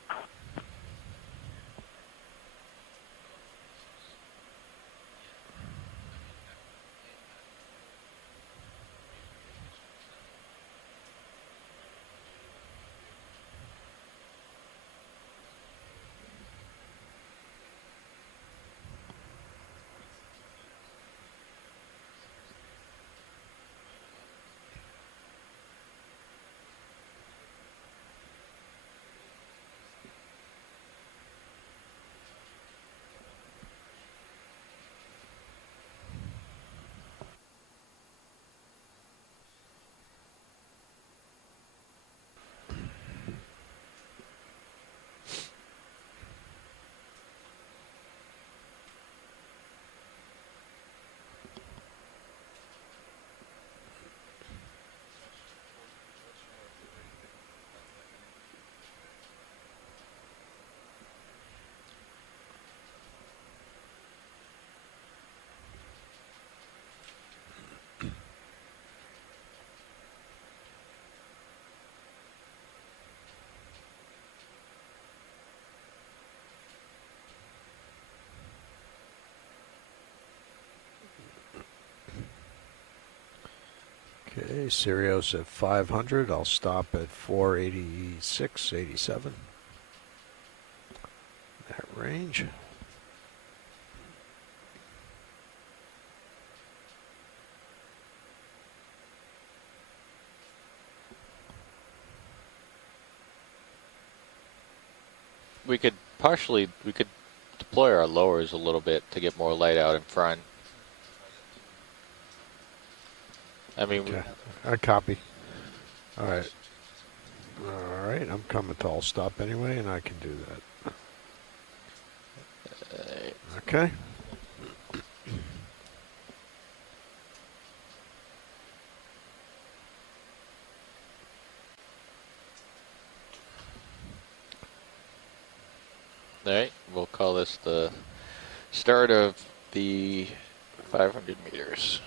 Okay, Sirius at 500. I'll stop at 486, 87. That range. We could deploy our lowers a little bit to get more light out in front. I mean, okay. I copy. All right. All right, I'm coming to all stop anyway, and I can do that. Okay. all right, we'll call this the start of the 500 meters.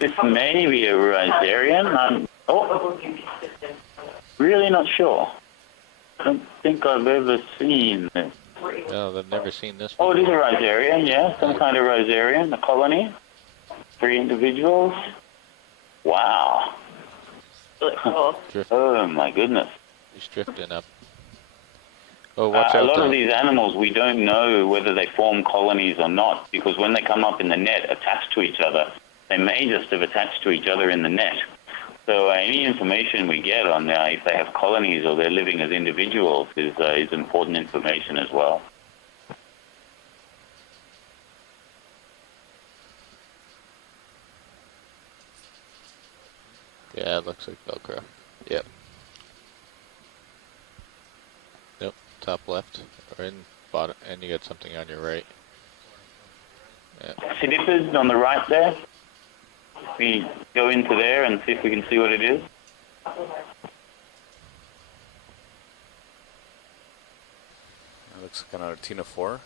This may be a rosarian. Really not sure. I don't think I've ever seen this. No, I've never seen this Oh, before. it is a rosarian, yeah. Some kind of rosarian, a colony. 3 individuals. Wow. Oh, my goodness. He's drifting up. Oh, watch out. A lot of these animals, we don't know whether they form colonies or not, because when they come up in the net attached to each other, they may just have attached to each other in the net. So any information we get on if they have colonies or they're living as individuals is important information as well. Yeah, it looks like Velcro. Yep. Nope, top left. Or in bottom, and you got something on your right. Yeah. Cnippers on the right there. We go into there and see if we can see what it is. That looks like another Pneumatophore.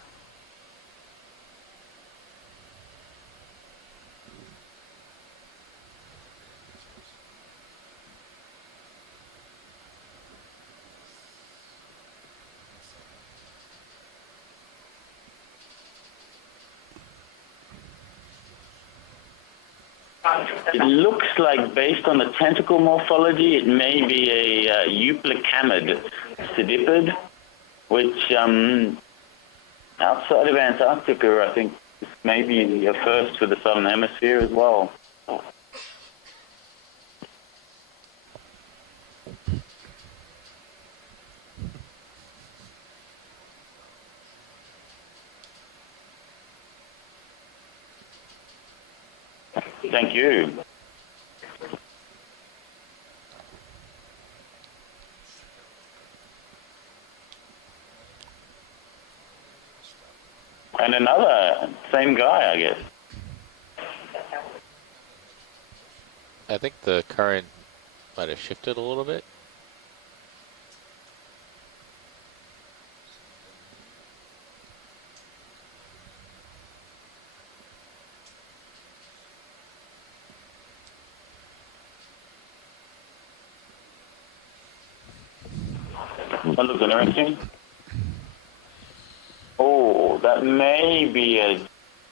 It looks like, based on the tentacle morphology, it may be a euplecamid cediped, which outside of Antarctica, I think this may be a first for the Southern Hemisphere as well. Thank you. And another, same guy, I guess. I think the current might have shifted a little bit. That looks interesting. Oh, that may be a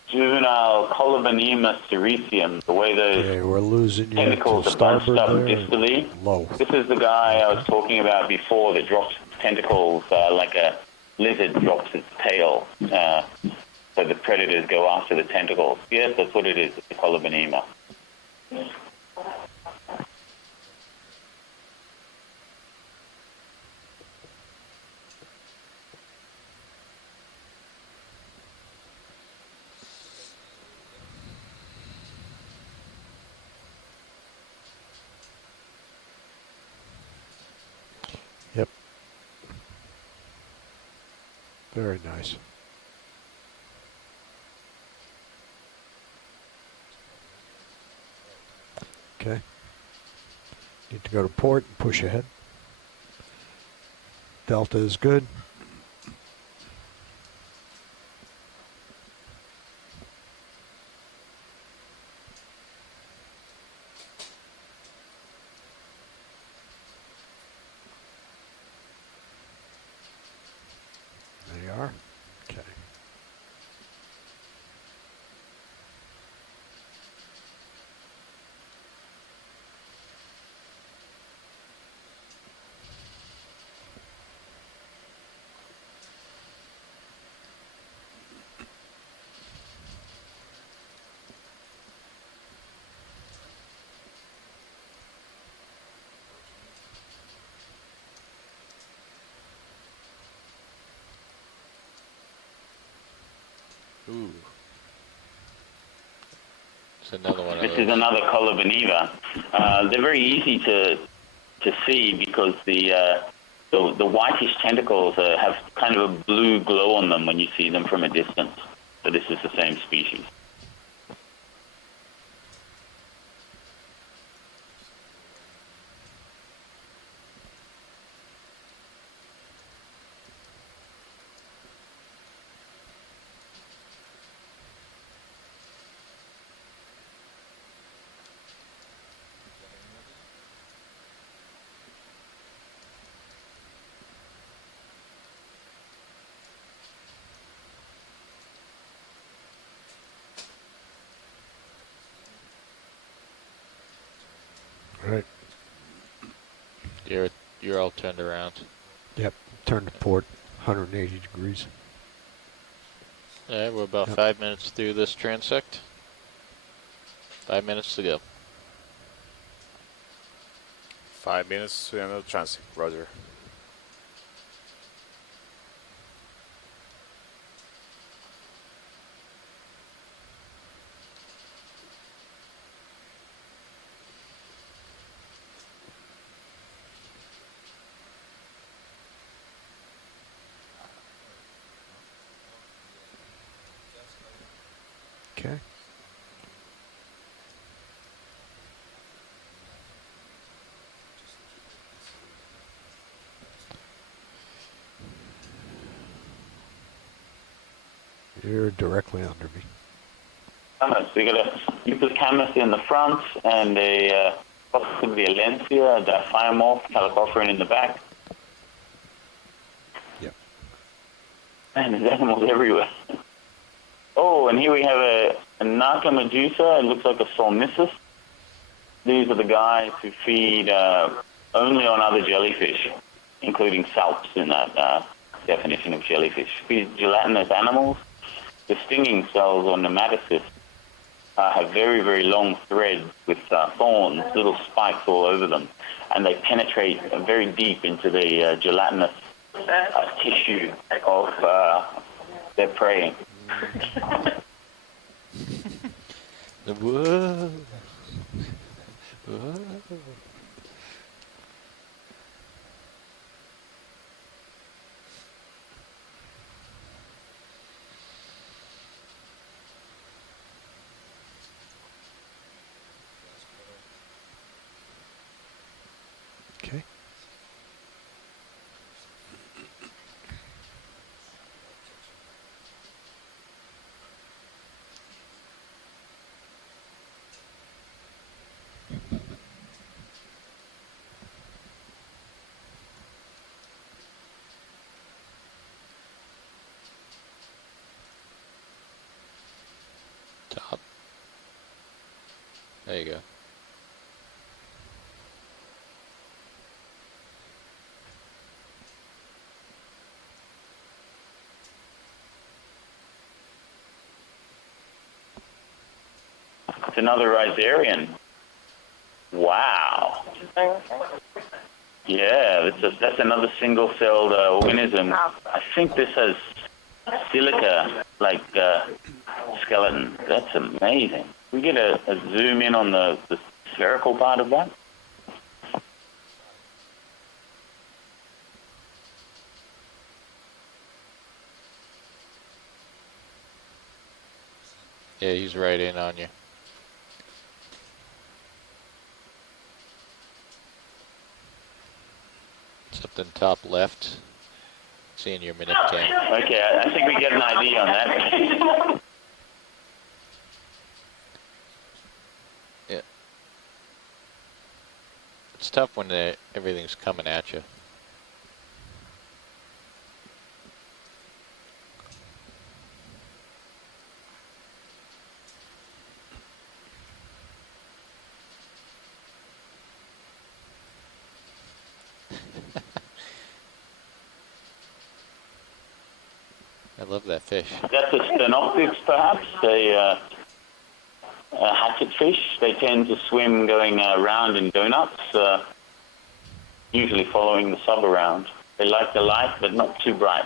juvenile Colobanema sericium, the way those we're losing you tentacles to are bunched starboard up there. distally. Low. This is the guy I was talking about before that drops tentacles like a lizard drops its tail. So the predators go after the tentacles. Yes, that's what it is. It's a Colobanema. Yep. Very nice. Okay. Need to go to port and push ahead. Delta is good. Ooh. It's another one of This those. is another Coloboneva. They're very easy to see because the whitish tentacles have kind of a blue glow on them when you see them from a distance. So this is the same species. Right. You're all turned around. Yep. Turn to port, 180 degrees. All right, we're about 5 minutes through this transect. 5 minutes to go. 5 minutes to the end of the transect. Roger. Okay. You're directly under me. We got a Eucalyptus in the front and a possibly a Lencia, a Diaphyomorph, Calicophorine in the back. Yep. And there's animals everywhere. Oh, and here we have a Narcomedusa. It looks like a Solmissus. These are the guys who feed only on other jellyfish, including salps in that definition of jellyfish. Feed gelatinous animals. The stinging cells or nematocysts have very, very long threads with thorns, little spikes all over them, and they penetrate very deep into the gelatinous tissue of their prey. Whoa. Whoa. Okay. Top. There you go. It's another Rhizarian. Wow. Yeah, that's another single-celled organism. I think this has silica-like skeleton. That's amazing. We get a zoom in on the spherical part of that. Yeah, he's right in on you. Something top left. Seeing your minute cam. Okay, I think we get an idea on that. Yeah. It's tough when everything's coming at you. I love that fish. That's a Stenopteryx, perhaps, a hatchet fish. They tend to swim going round in donuts, usually following the sub around. They like the light, but not too bright.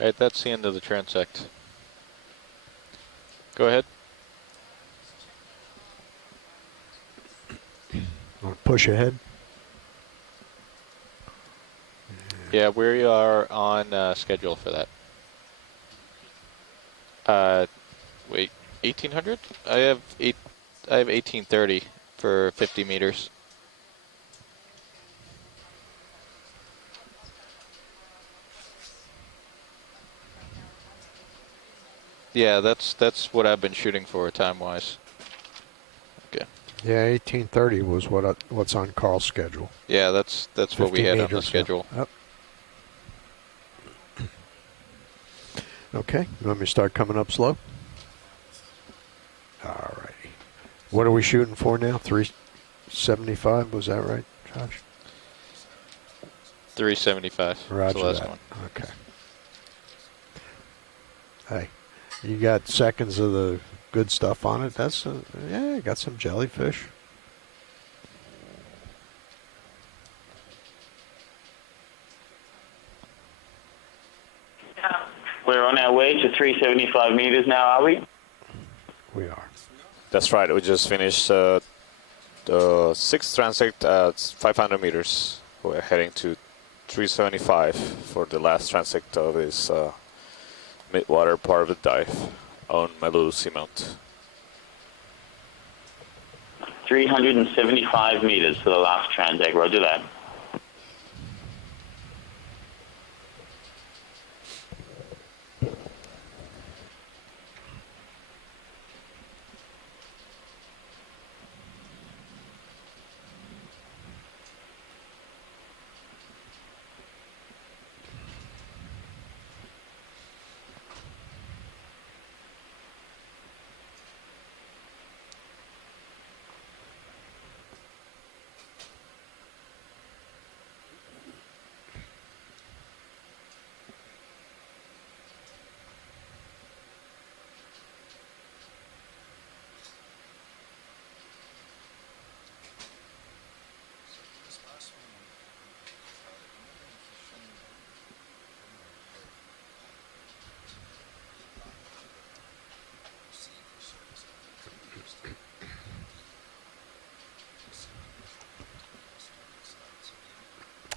All right, that's the end of the transect. Go ahead. Push ahead. Yeah, we are on schedule for that. Wait, 1800? I have 1830 for 50 meters. Yeah, that's what I've been shooting for time-wise. Okay. Yeah, 1830 was what's on Carl's schedule. Yeah, that's what we had on the meters, schedule. Yep. Okay, you want me to start coming up slow? All righty. What are we shooting for now? 375, was that right, Josh? 375. Roger the last that. one. Okay. Hey, you got seconds of the good stuff on it. That's yeah, got some jellyfish. We're on our way to 375 meters now, are we? We are. That's right. We just finished the sixth transect at 500 meters. We're heading to 375 for the last transect of this midwater part of the dive on Malulu Seamount. 375 meters for the last transect. Roger that.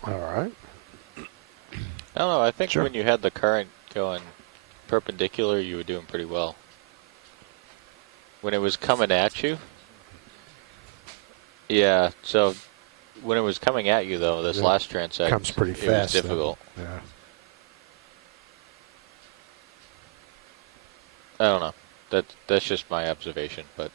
All right. I don't know. I think when you had the current going perpendicular, you were doing pretty well. When it was coming at you, yeah. So when it was coming at you, though, this last transect comes pretty it fast. was difficult. Though. Yeah. I don't know. That's just my observation, but.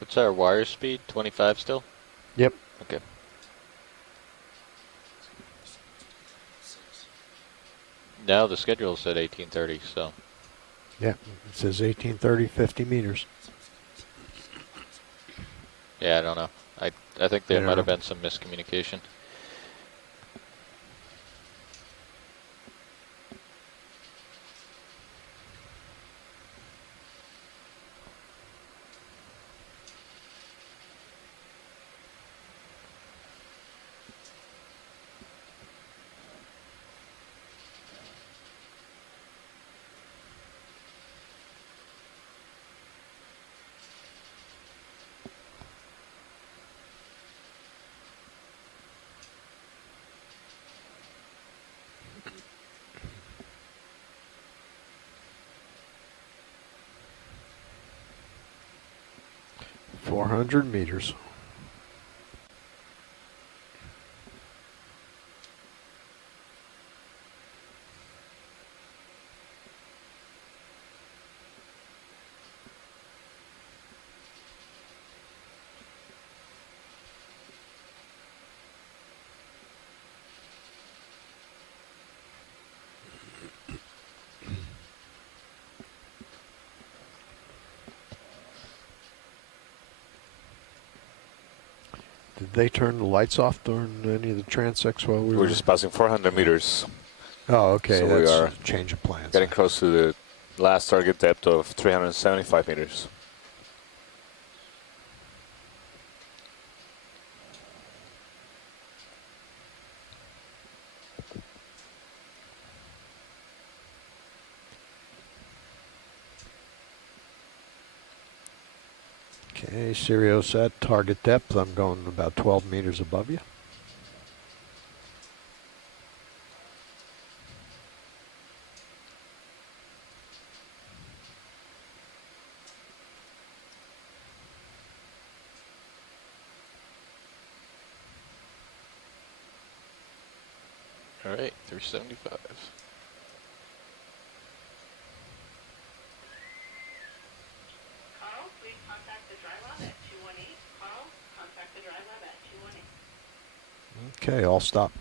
What's our wire speed? 25 still? Yep. Okay. Now the schedule said 1830, so. Yeah, it says 1830, 50 meters. Yeah, I don't know. I think there might have been some miscommunication. Meters. Did they turn the lights off during any of the transects while we were? We're just passing 400 meters. Oh, okay. So That's we are a change of plans. getting close to the last target depth of 375 meters. Okay, Stereo set, target depth. I'm going about 12 meters above you. All right, 375. Okay, I'll stop.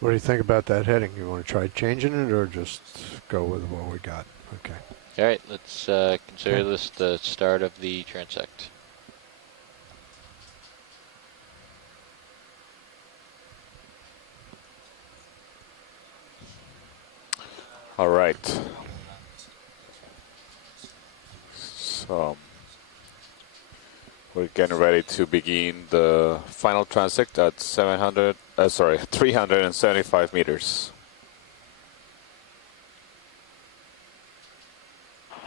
What do you think about that heading? You want to try changing it or just go with what we got? Okay. All right, let's consider this the start of the transect. All right. So we're getting ready to begin the final transect at 375 meters.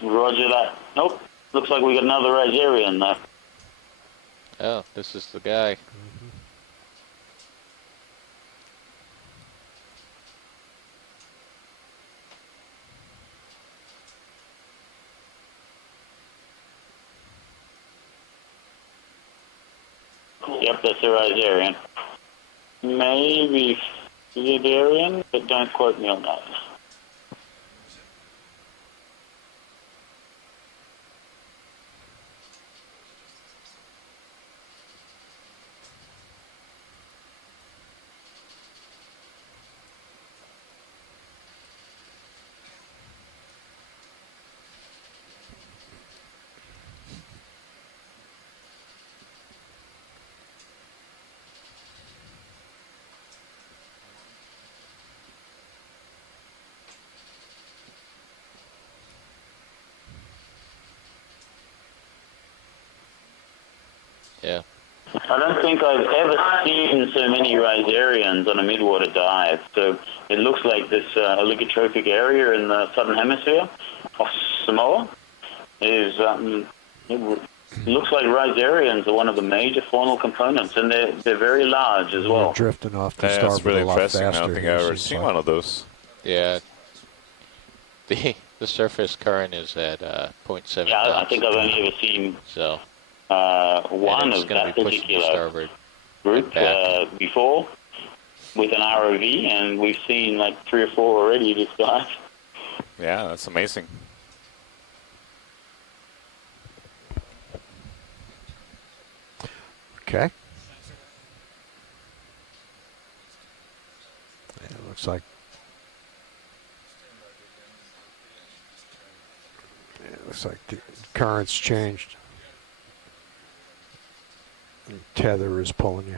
Roger that. Nope. Looks like we got another Rosarian there. Oh, this is the guy. Yep, that's a Rosarian. Maybe Fidarian, but don't quote me on that. Yeah. I don't think I've ever seen so many Rosarians on a midwater dive. So it looks like this oligotrophic area in the southern hemisphere of Samoa is, it looks like Rosarians are one of the major faunal components, and they're very large as well. We're drifting off to Yeah, starboard it's really a lot impressive. I faster. don't think here, I've ever seems seen like. one of those. Yeah. The surface current is at 0.7 Yeah, I knots. think I've only ever seen So one it's of gonna that be pushing to particular starboard group back. before with an ROV, and we've seen like 3 or 4 already this dive. Yeah, that's amazing. Okay. Yeah, it looks like the current's changed. The tether is pulling you.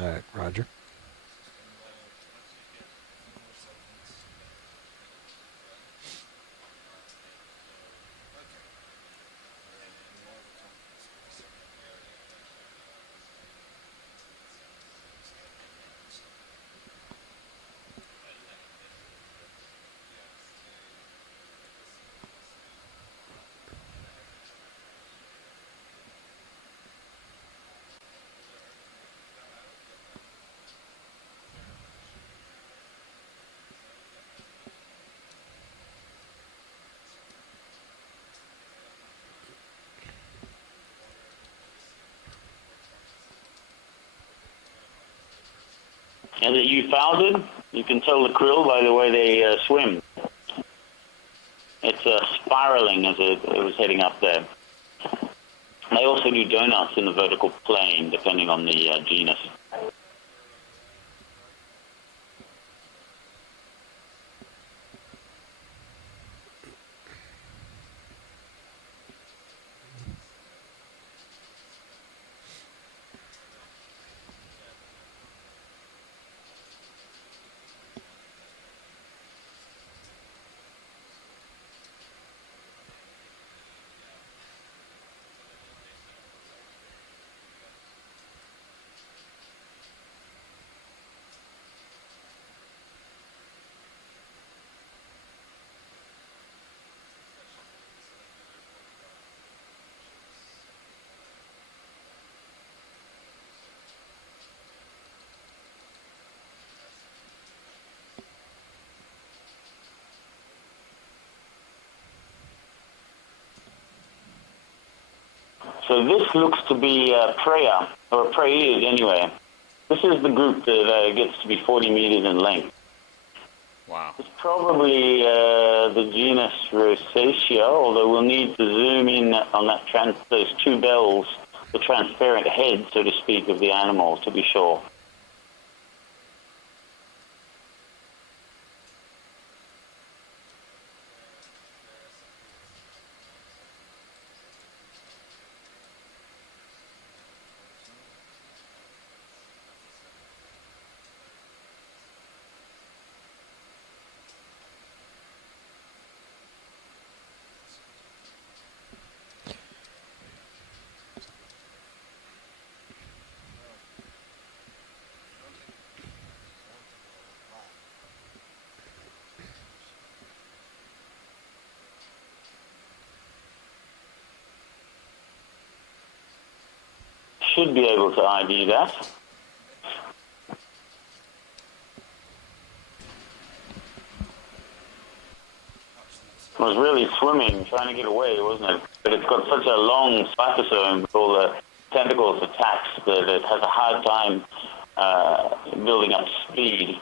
All right, Roger. And that you fouled, you can tell the krill by the way they swim. It's spiraling as it was heading up there. They also do donuts in the vertical plane, depending on the genus. So this looks to be a Preya, or Preyid anyway. This is the group that gets to be 40 meters in length. Wow. It's probably the genus Rosacea, although we'll need to zoom in on that those two bells, the transparent head, so to speak, of the animal to be sure. Should be able to ID that. It was really swimming, trying to get away, wasn't it? But it's got such a long cytosome with all the tentacles attached that it has a hard time building up speed.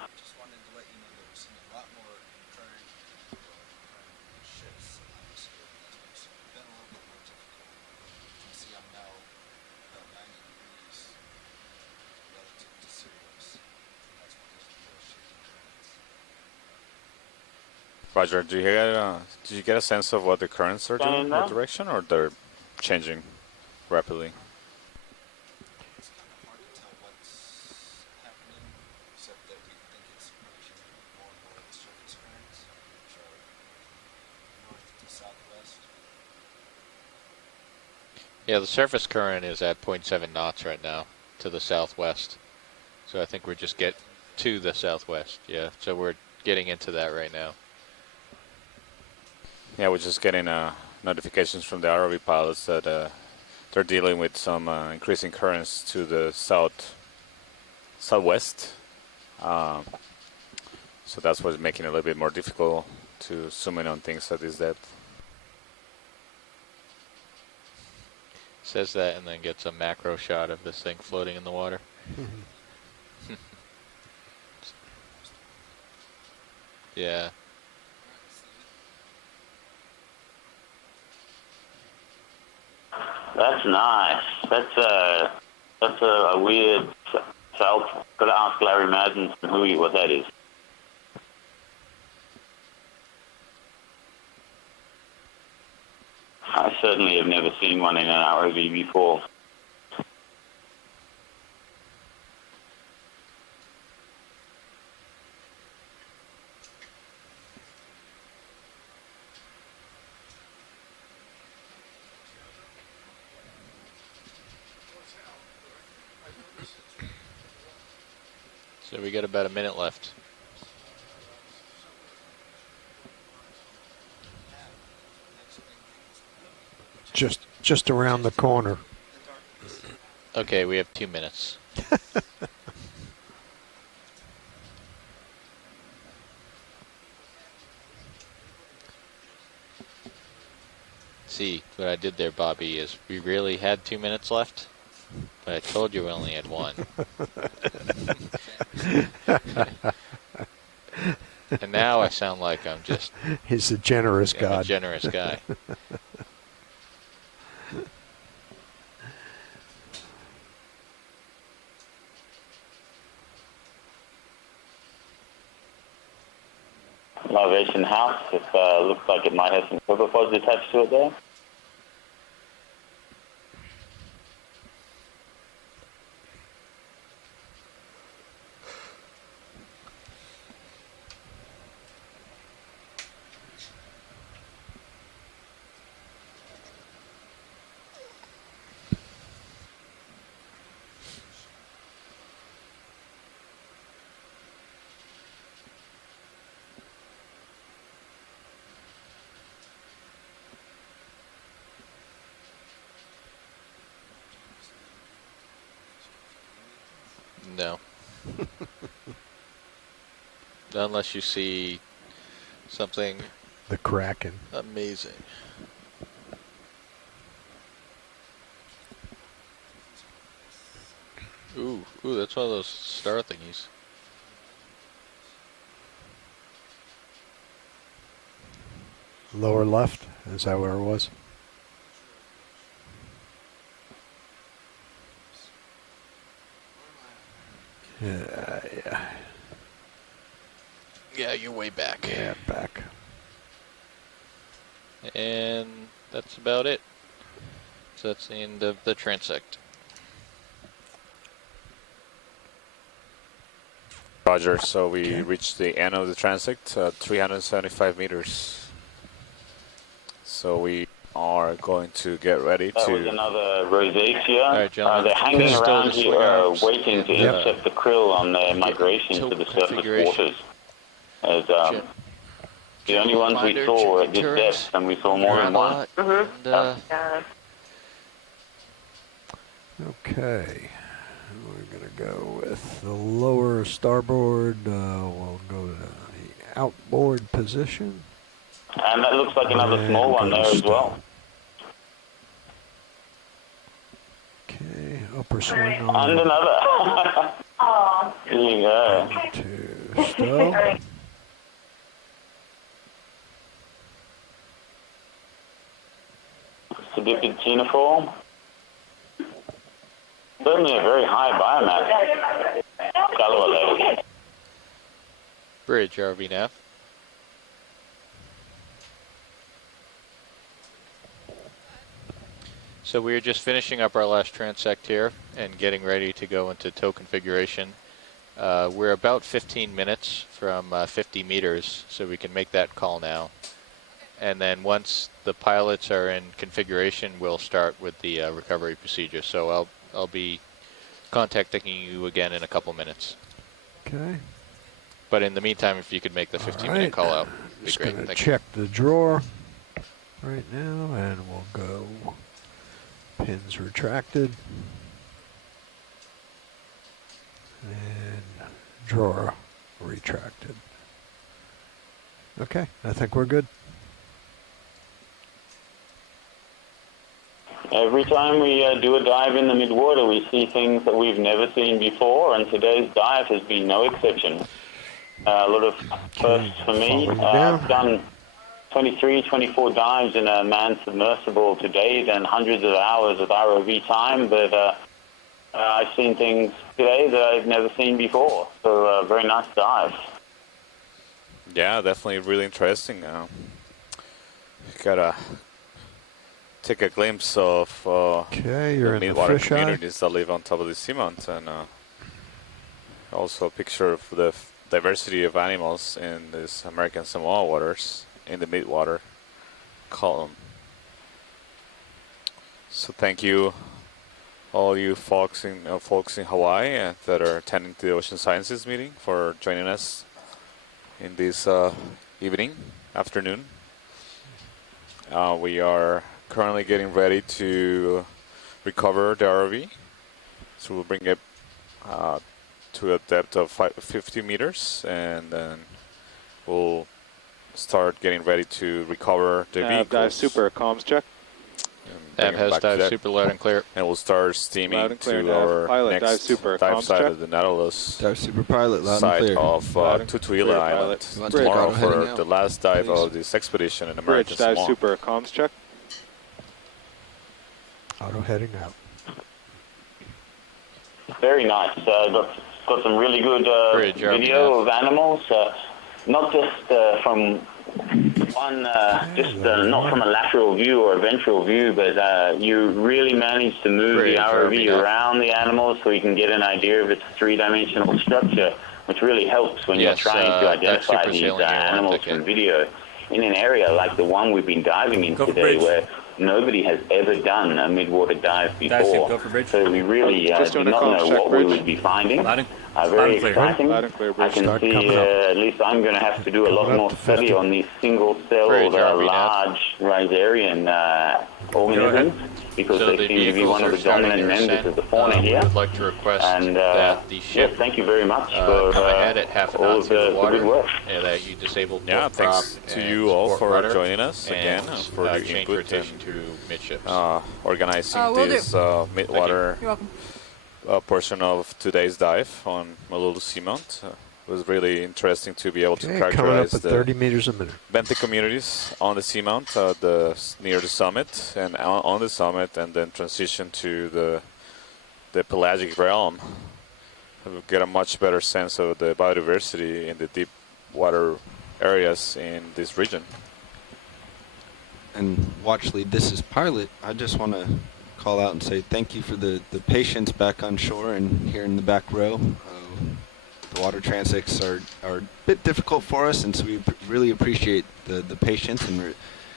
Roger, did you get a sense of what the currents are doing, what direction, or they're changing rapidly? Yeah, the surface current is at 0.7 knots right now to the southwest. So I think we're just get to the southwest. Yeah, so we're getting into that right now. Yeah, we're just getting notifications from the ROV pilots that they're dealing with some increasing currents to the southwest. So that's what's making it a little bit more difficult to zoom in on things at this depth. Says that and then gets a macro shot of this thing floating in the water. Yeah. That's nice. That's a weird felt. Got to ask Larry Madden what that is. I certainly have never seen one in an ROV before. So we got about a minute left. Just around the corner. Okay, we have 2 minutes. See, what I did there, Bobby, is we really had 2 minutes left, but I told you we only had one. And now I sound like I'm just... He's a generous God. a generous guy. larvation house. It looks like it might have some copepods attached to it there. No. Unless you see something The Kraken. amazing. Ooh, that's one of those star thingies. Lower left. Is that where it was? Yeah. Yeah, you're way back. Yeah, back. And that's about it. So that's the end of the transect. Roger, so we reached the end of the transect, 375 meters. So we are going to get ready That was to... another rosacea. All right, gentlemen. They're hanging Still around the here swing arms. waiting to Yep. intercept the krill on their migration to the surface waters. As, the only ones we saw at this depth, and we saw more than one. Okay. We're going to go with the lower starboard. We'll go to the outboard position. And that looks like another small one there as well. Okay, upper swing And on. another. There you go. To stow. Seductive cuneiform. Certainly a very high biomass. Color level. Bridge, RV nav. So we are just finishing up our last transect here and getting ready to go into tow configuration. We're about 15 minutes from 50 meters, so we can make that call now. And then once the pilots are in configuration, we'll start with the recovery procedure. So I'll be contacting you again in a couple minutes. Okay. But in the meantime, if you could make the 15-minute call out, it'd be Just great. going to Thank you. check the drawer right now, and we'll go pins retracted. And drawer retracted. Okay, I think we're good. Every time we do a dive in the midwater, we see things that we've never seen before, and today's dive has been no exception. A lot of firsts for me. I've done 23, 24 dives in a manned submersible to date and hundreds of hours of ROV time, but I've seen things today that I've never seen before. So very nice dive. Yeah, definitely really interesting. Gotta take a glimpse of you're the in the Midwater fisheye. communities that live on top of the Seamount, and also a picture of the diversity of animals in this American Samoa waters in the Midwater column. So thank you, all you folks in Hawaii that are attending the Ocean Sciences meeting, for joining us in this afternoon. We are currently getting ready to recover the ROV. So we'll bring it to a depth of 50 meters, and then we'll start getting ready to recover the vehicles. Dive super, comms check. Nav has dive super loud and clear. And we'll start steaming clear, to Nav. our Pilot, next dive super, dive comms side check. of the Nautilus. Dive super pilot, loud and side clear. of clear, Tutuila Island. pilot. Tomorrow Bridge, for heading the out, last dive please. of this expedition in American Bridge, dive Samoa. super, comms check. Auto heading out. Very nice. Got some really good Bridge, video of animals. not just from one, not from a lateral view or a ventral view, but you really manage to move the ROV around the animal so you can get an idea of its three-dimensional structure, which really helps when you're trying to identify these animals from video in an area like the one we've been diving in today, where nobody has ever done a midwater dive before. So we really did not know what we would be finding. Very exciting. I can see, at least I'm going to have to do a lot more study on these single-celled, large rhisarian organisms, because they seem to be one of the dominant members of the fauna here. Would like to request and that the ship yes, thank you very much for come ahead at half a all knot through the water, good work. and that you disabled Yeah, both thanks prop to and you all support for rudder, joining us again, and for your change input rotation and to midships. organizing will this midwater You're welcome. portion of today's dive on Malulu Seamount. It was really interesting to be able to Coming up characterize at the 30 meters a minute. benthic communities on the Seamount, near the summit, and on the summit, and then transition to the pelagic realm. We'll get a much better sense of the biodiversity in the deep water areas in this region. And Watchley, this is Pilot. I just want to call out and say thank you for the patience back on shore and here in the back row. The water transects are a bit difficult for us, and so we really appreciate the patience, and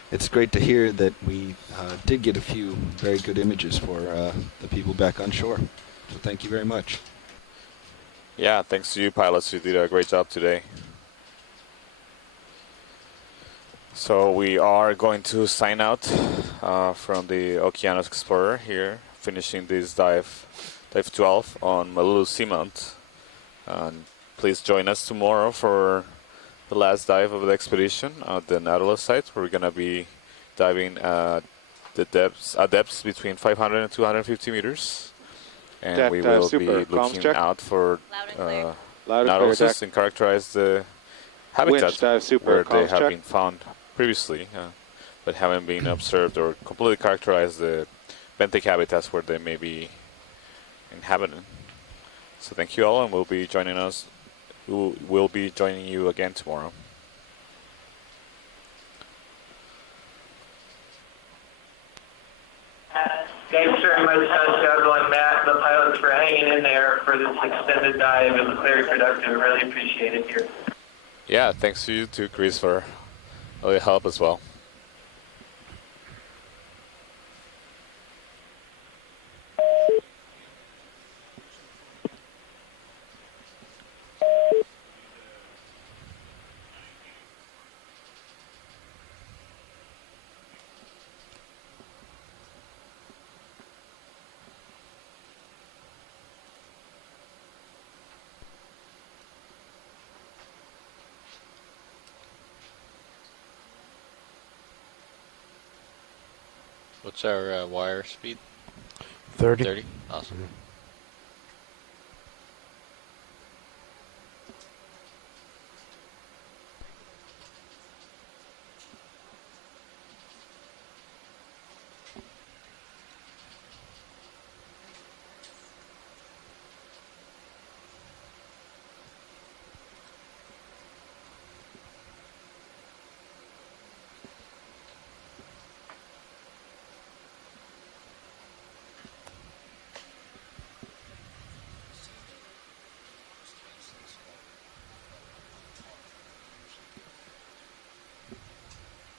it's great to hear that we did get a few very good images for the people back on shore. So thank you very much. Yeah, thanks to you pilots, you did a great job today. So we are going to sign out from the Okeanos Explorer here, finishing this dive 12 on Malulu Seamount. Please join us tomorrow for the last dive of the expedition at the Nautilus site. We're going to be diving at depths between 500 and 250 meters. And we will be looking out for Nautiluses and characterize the habitats where they have been found previously, but haven't been observed or completely characterized the benthic habitats where they may be inhabited. So thank you all, and we'll be joining you again tomorrow. Thanks very much, Doug and Matt, and the pilots for hanging in there for this extended dive. It was very productive. I really appreciate it here. Yeah, thanks to you too, Chris, for all your help as well. What's our wire speed? 30. 30? Awesome.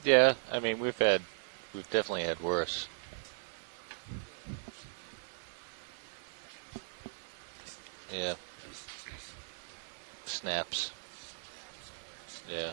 Yeah, I mean, we've definitely had worse. Yeah. Snaps. Yeah.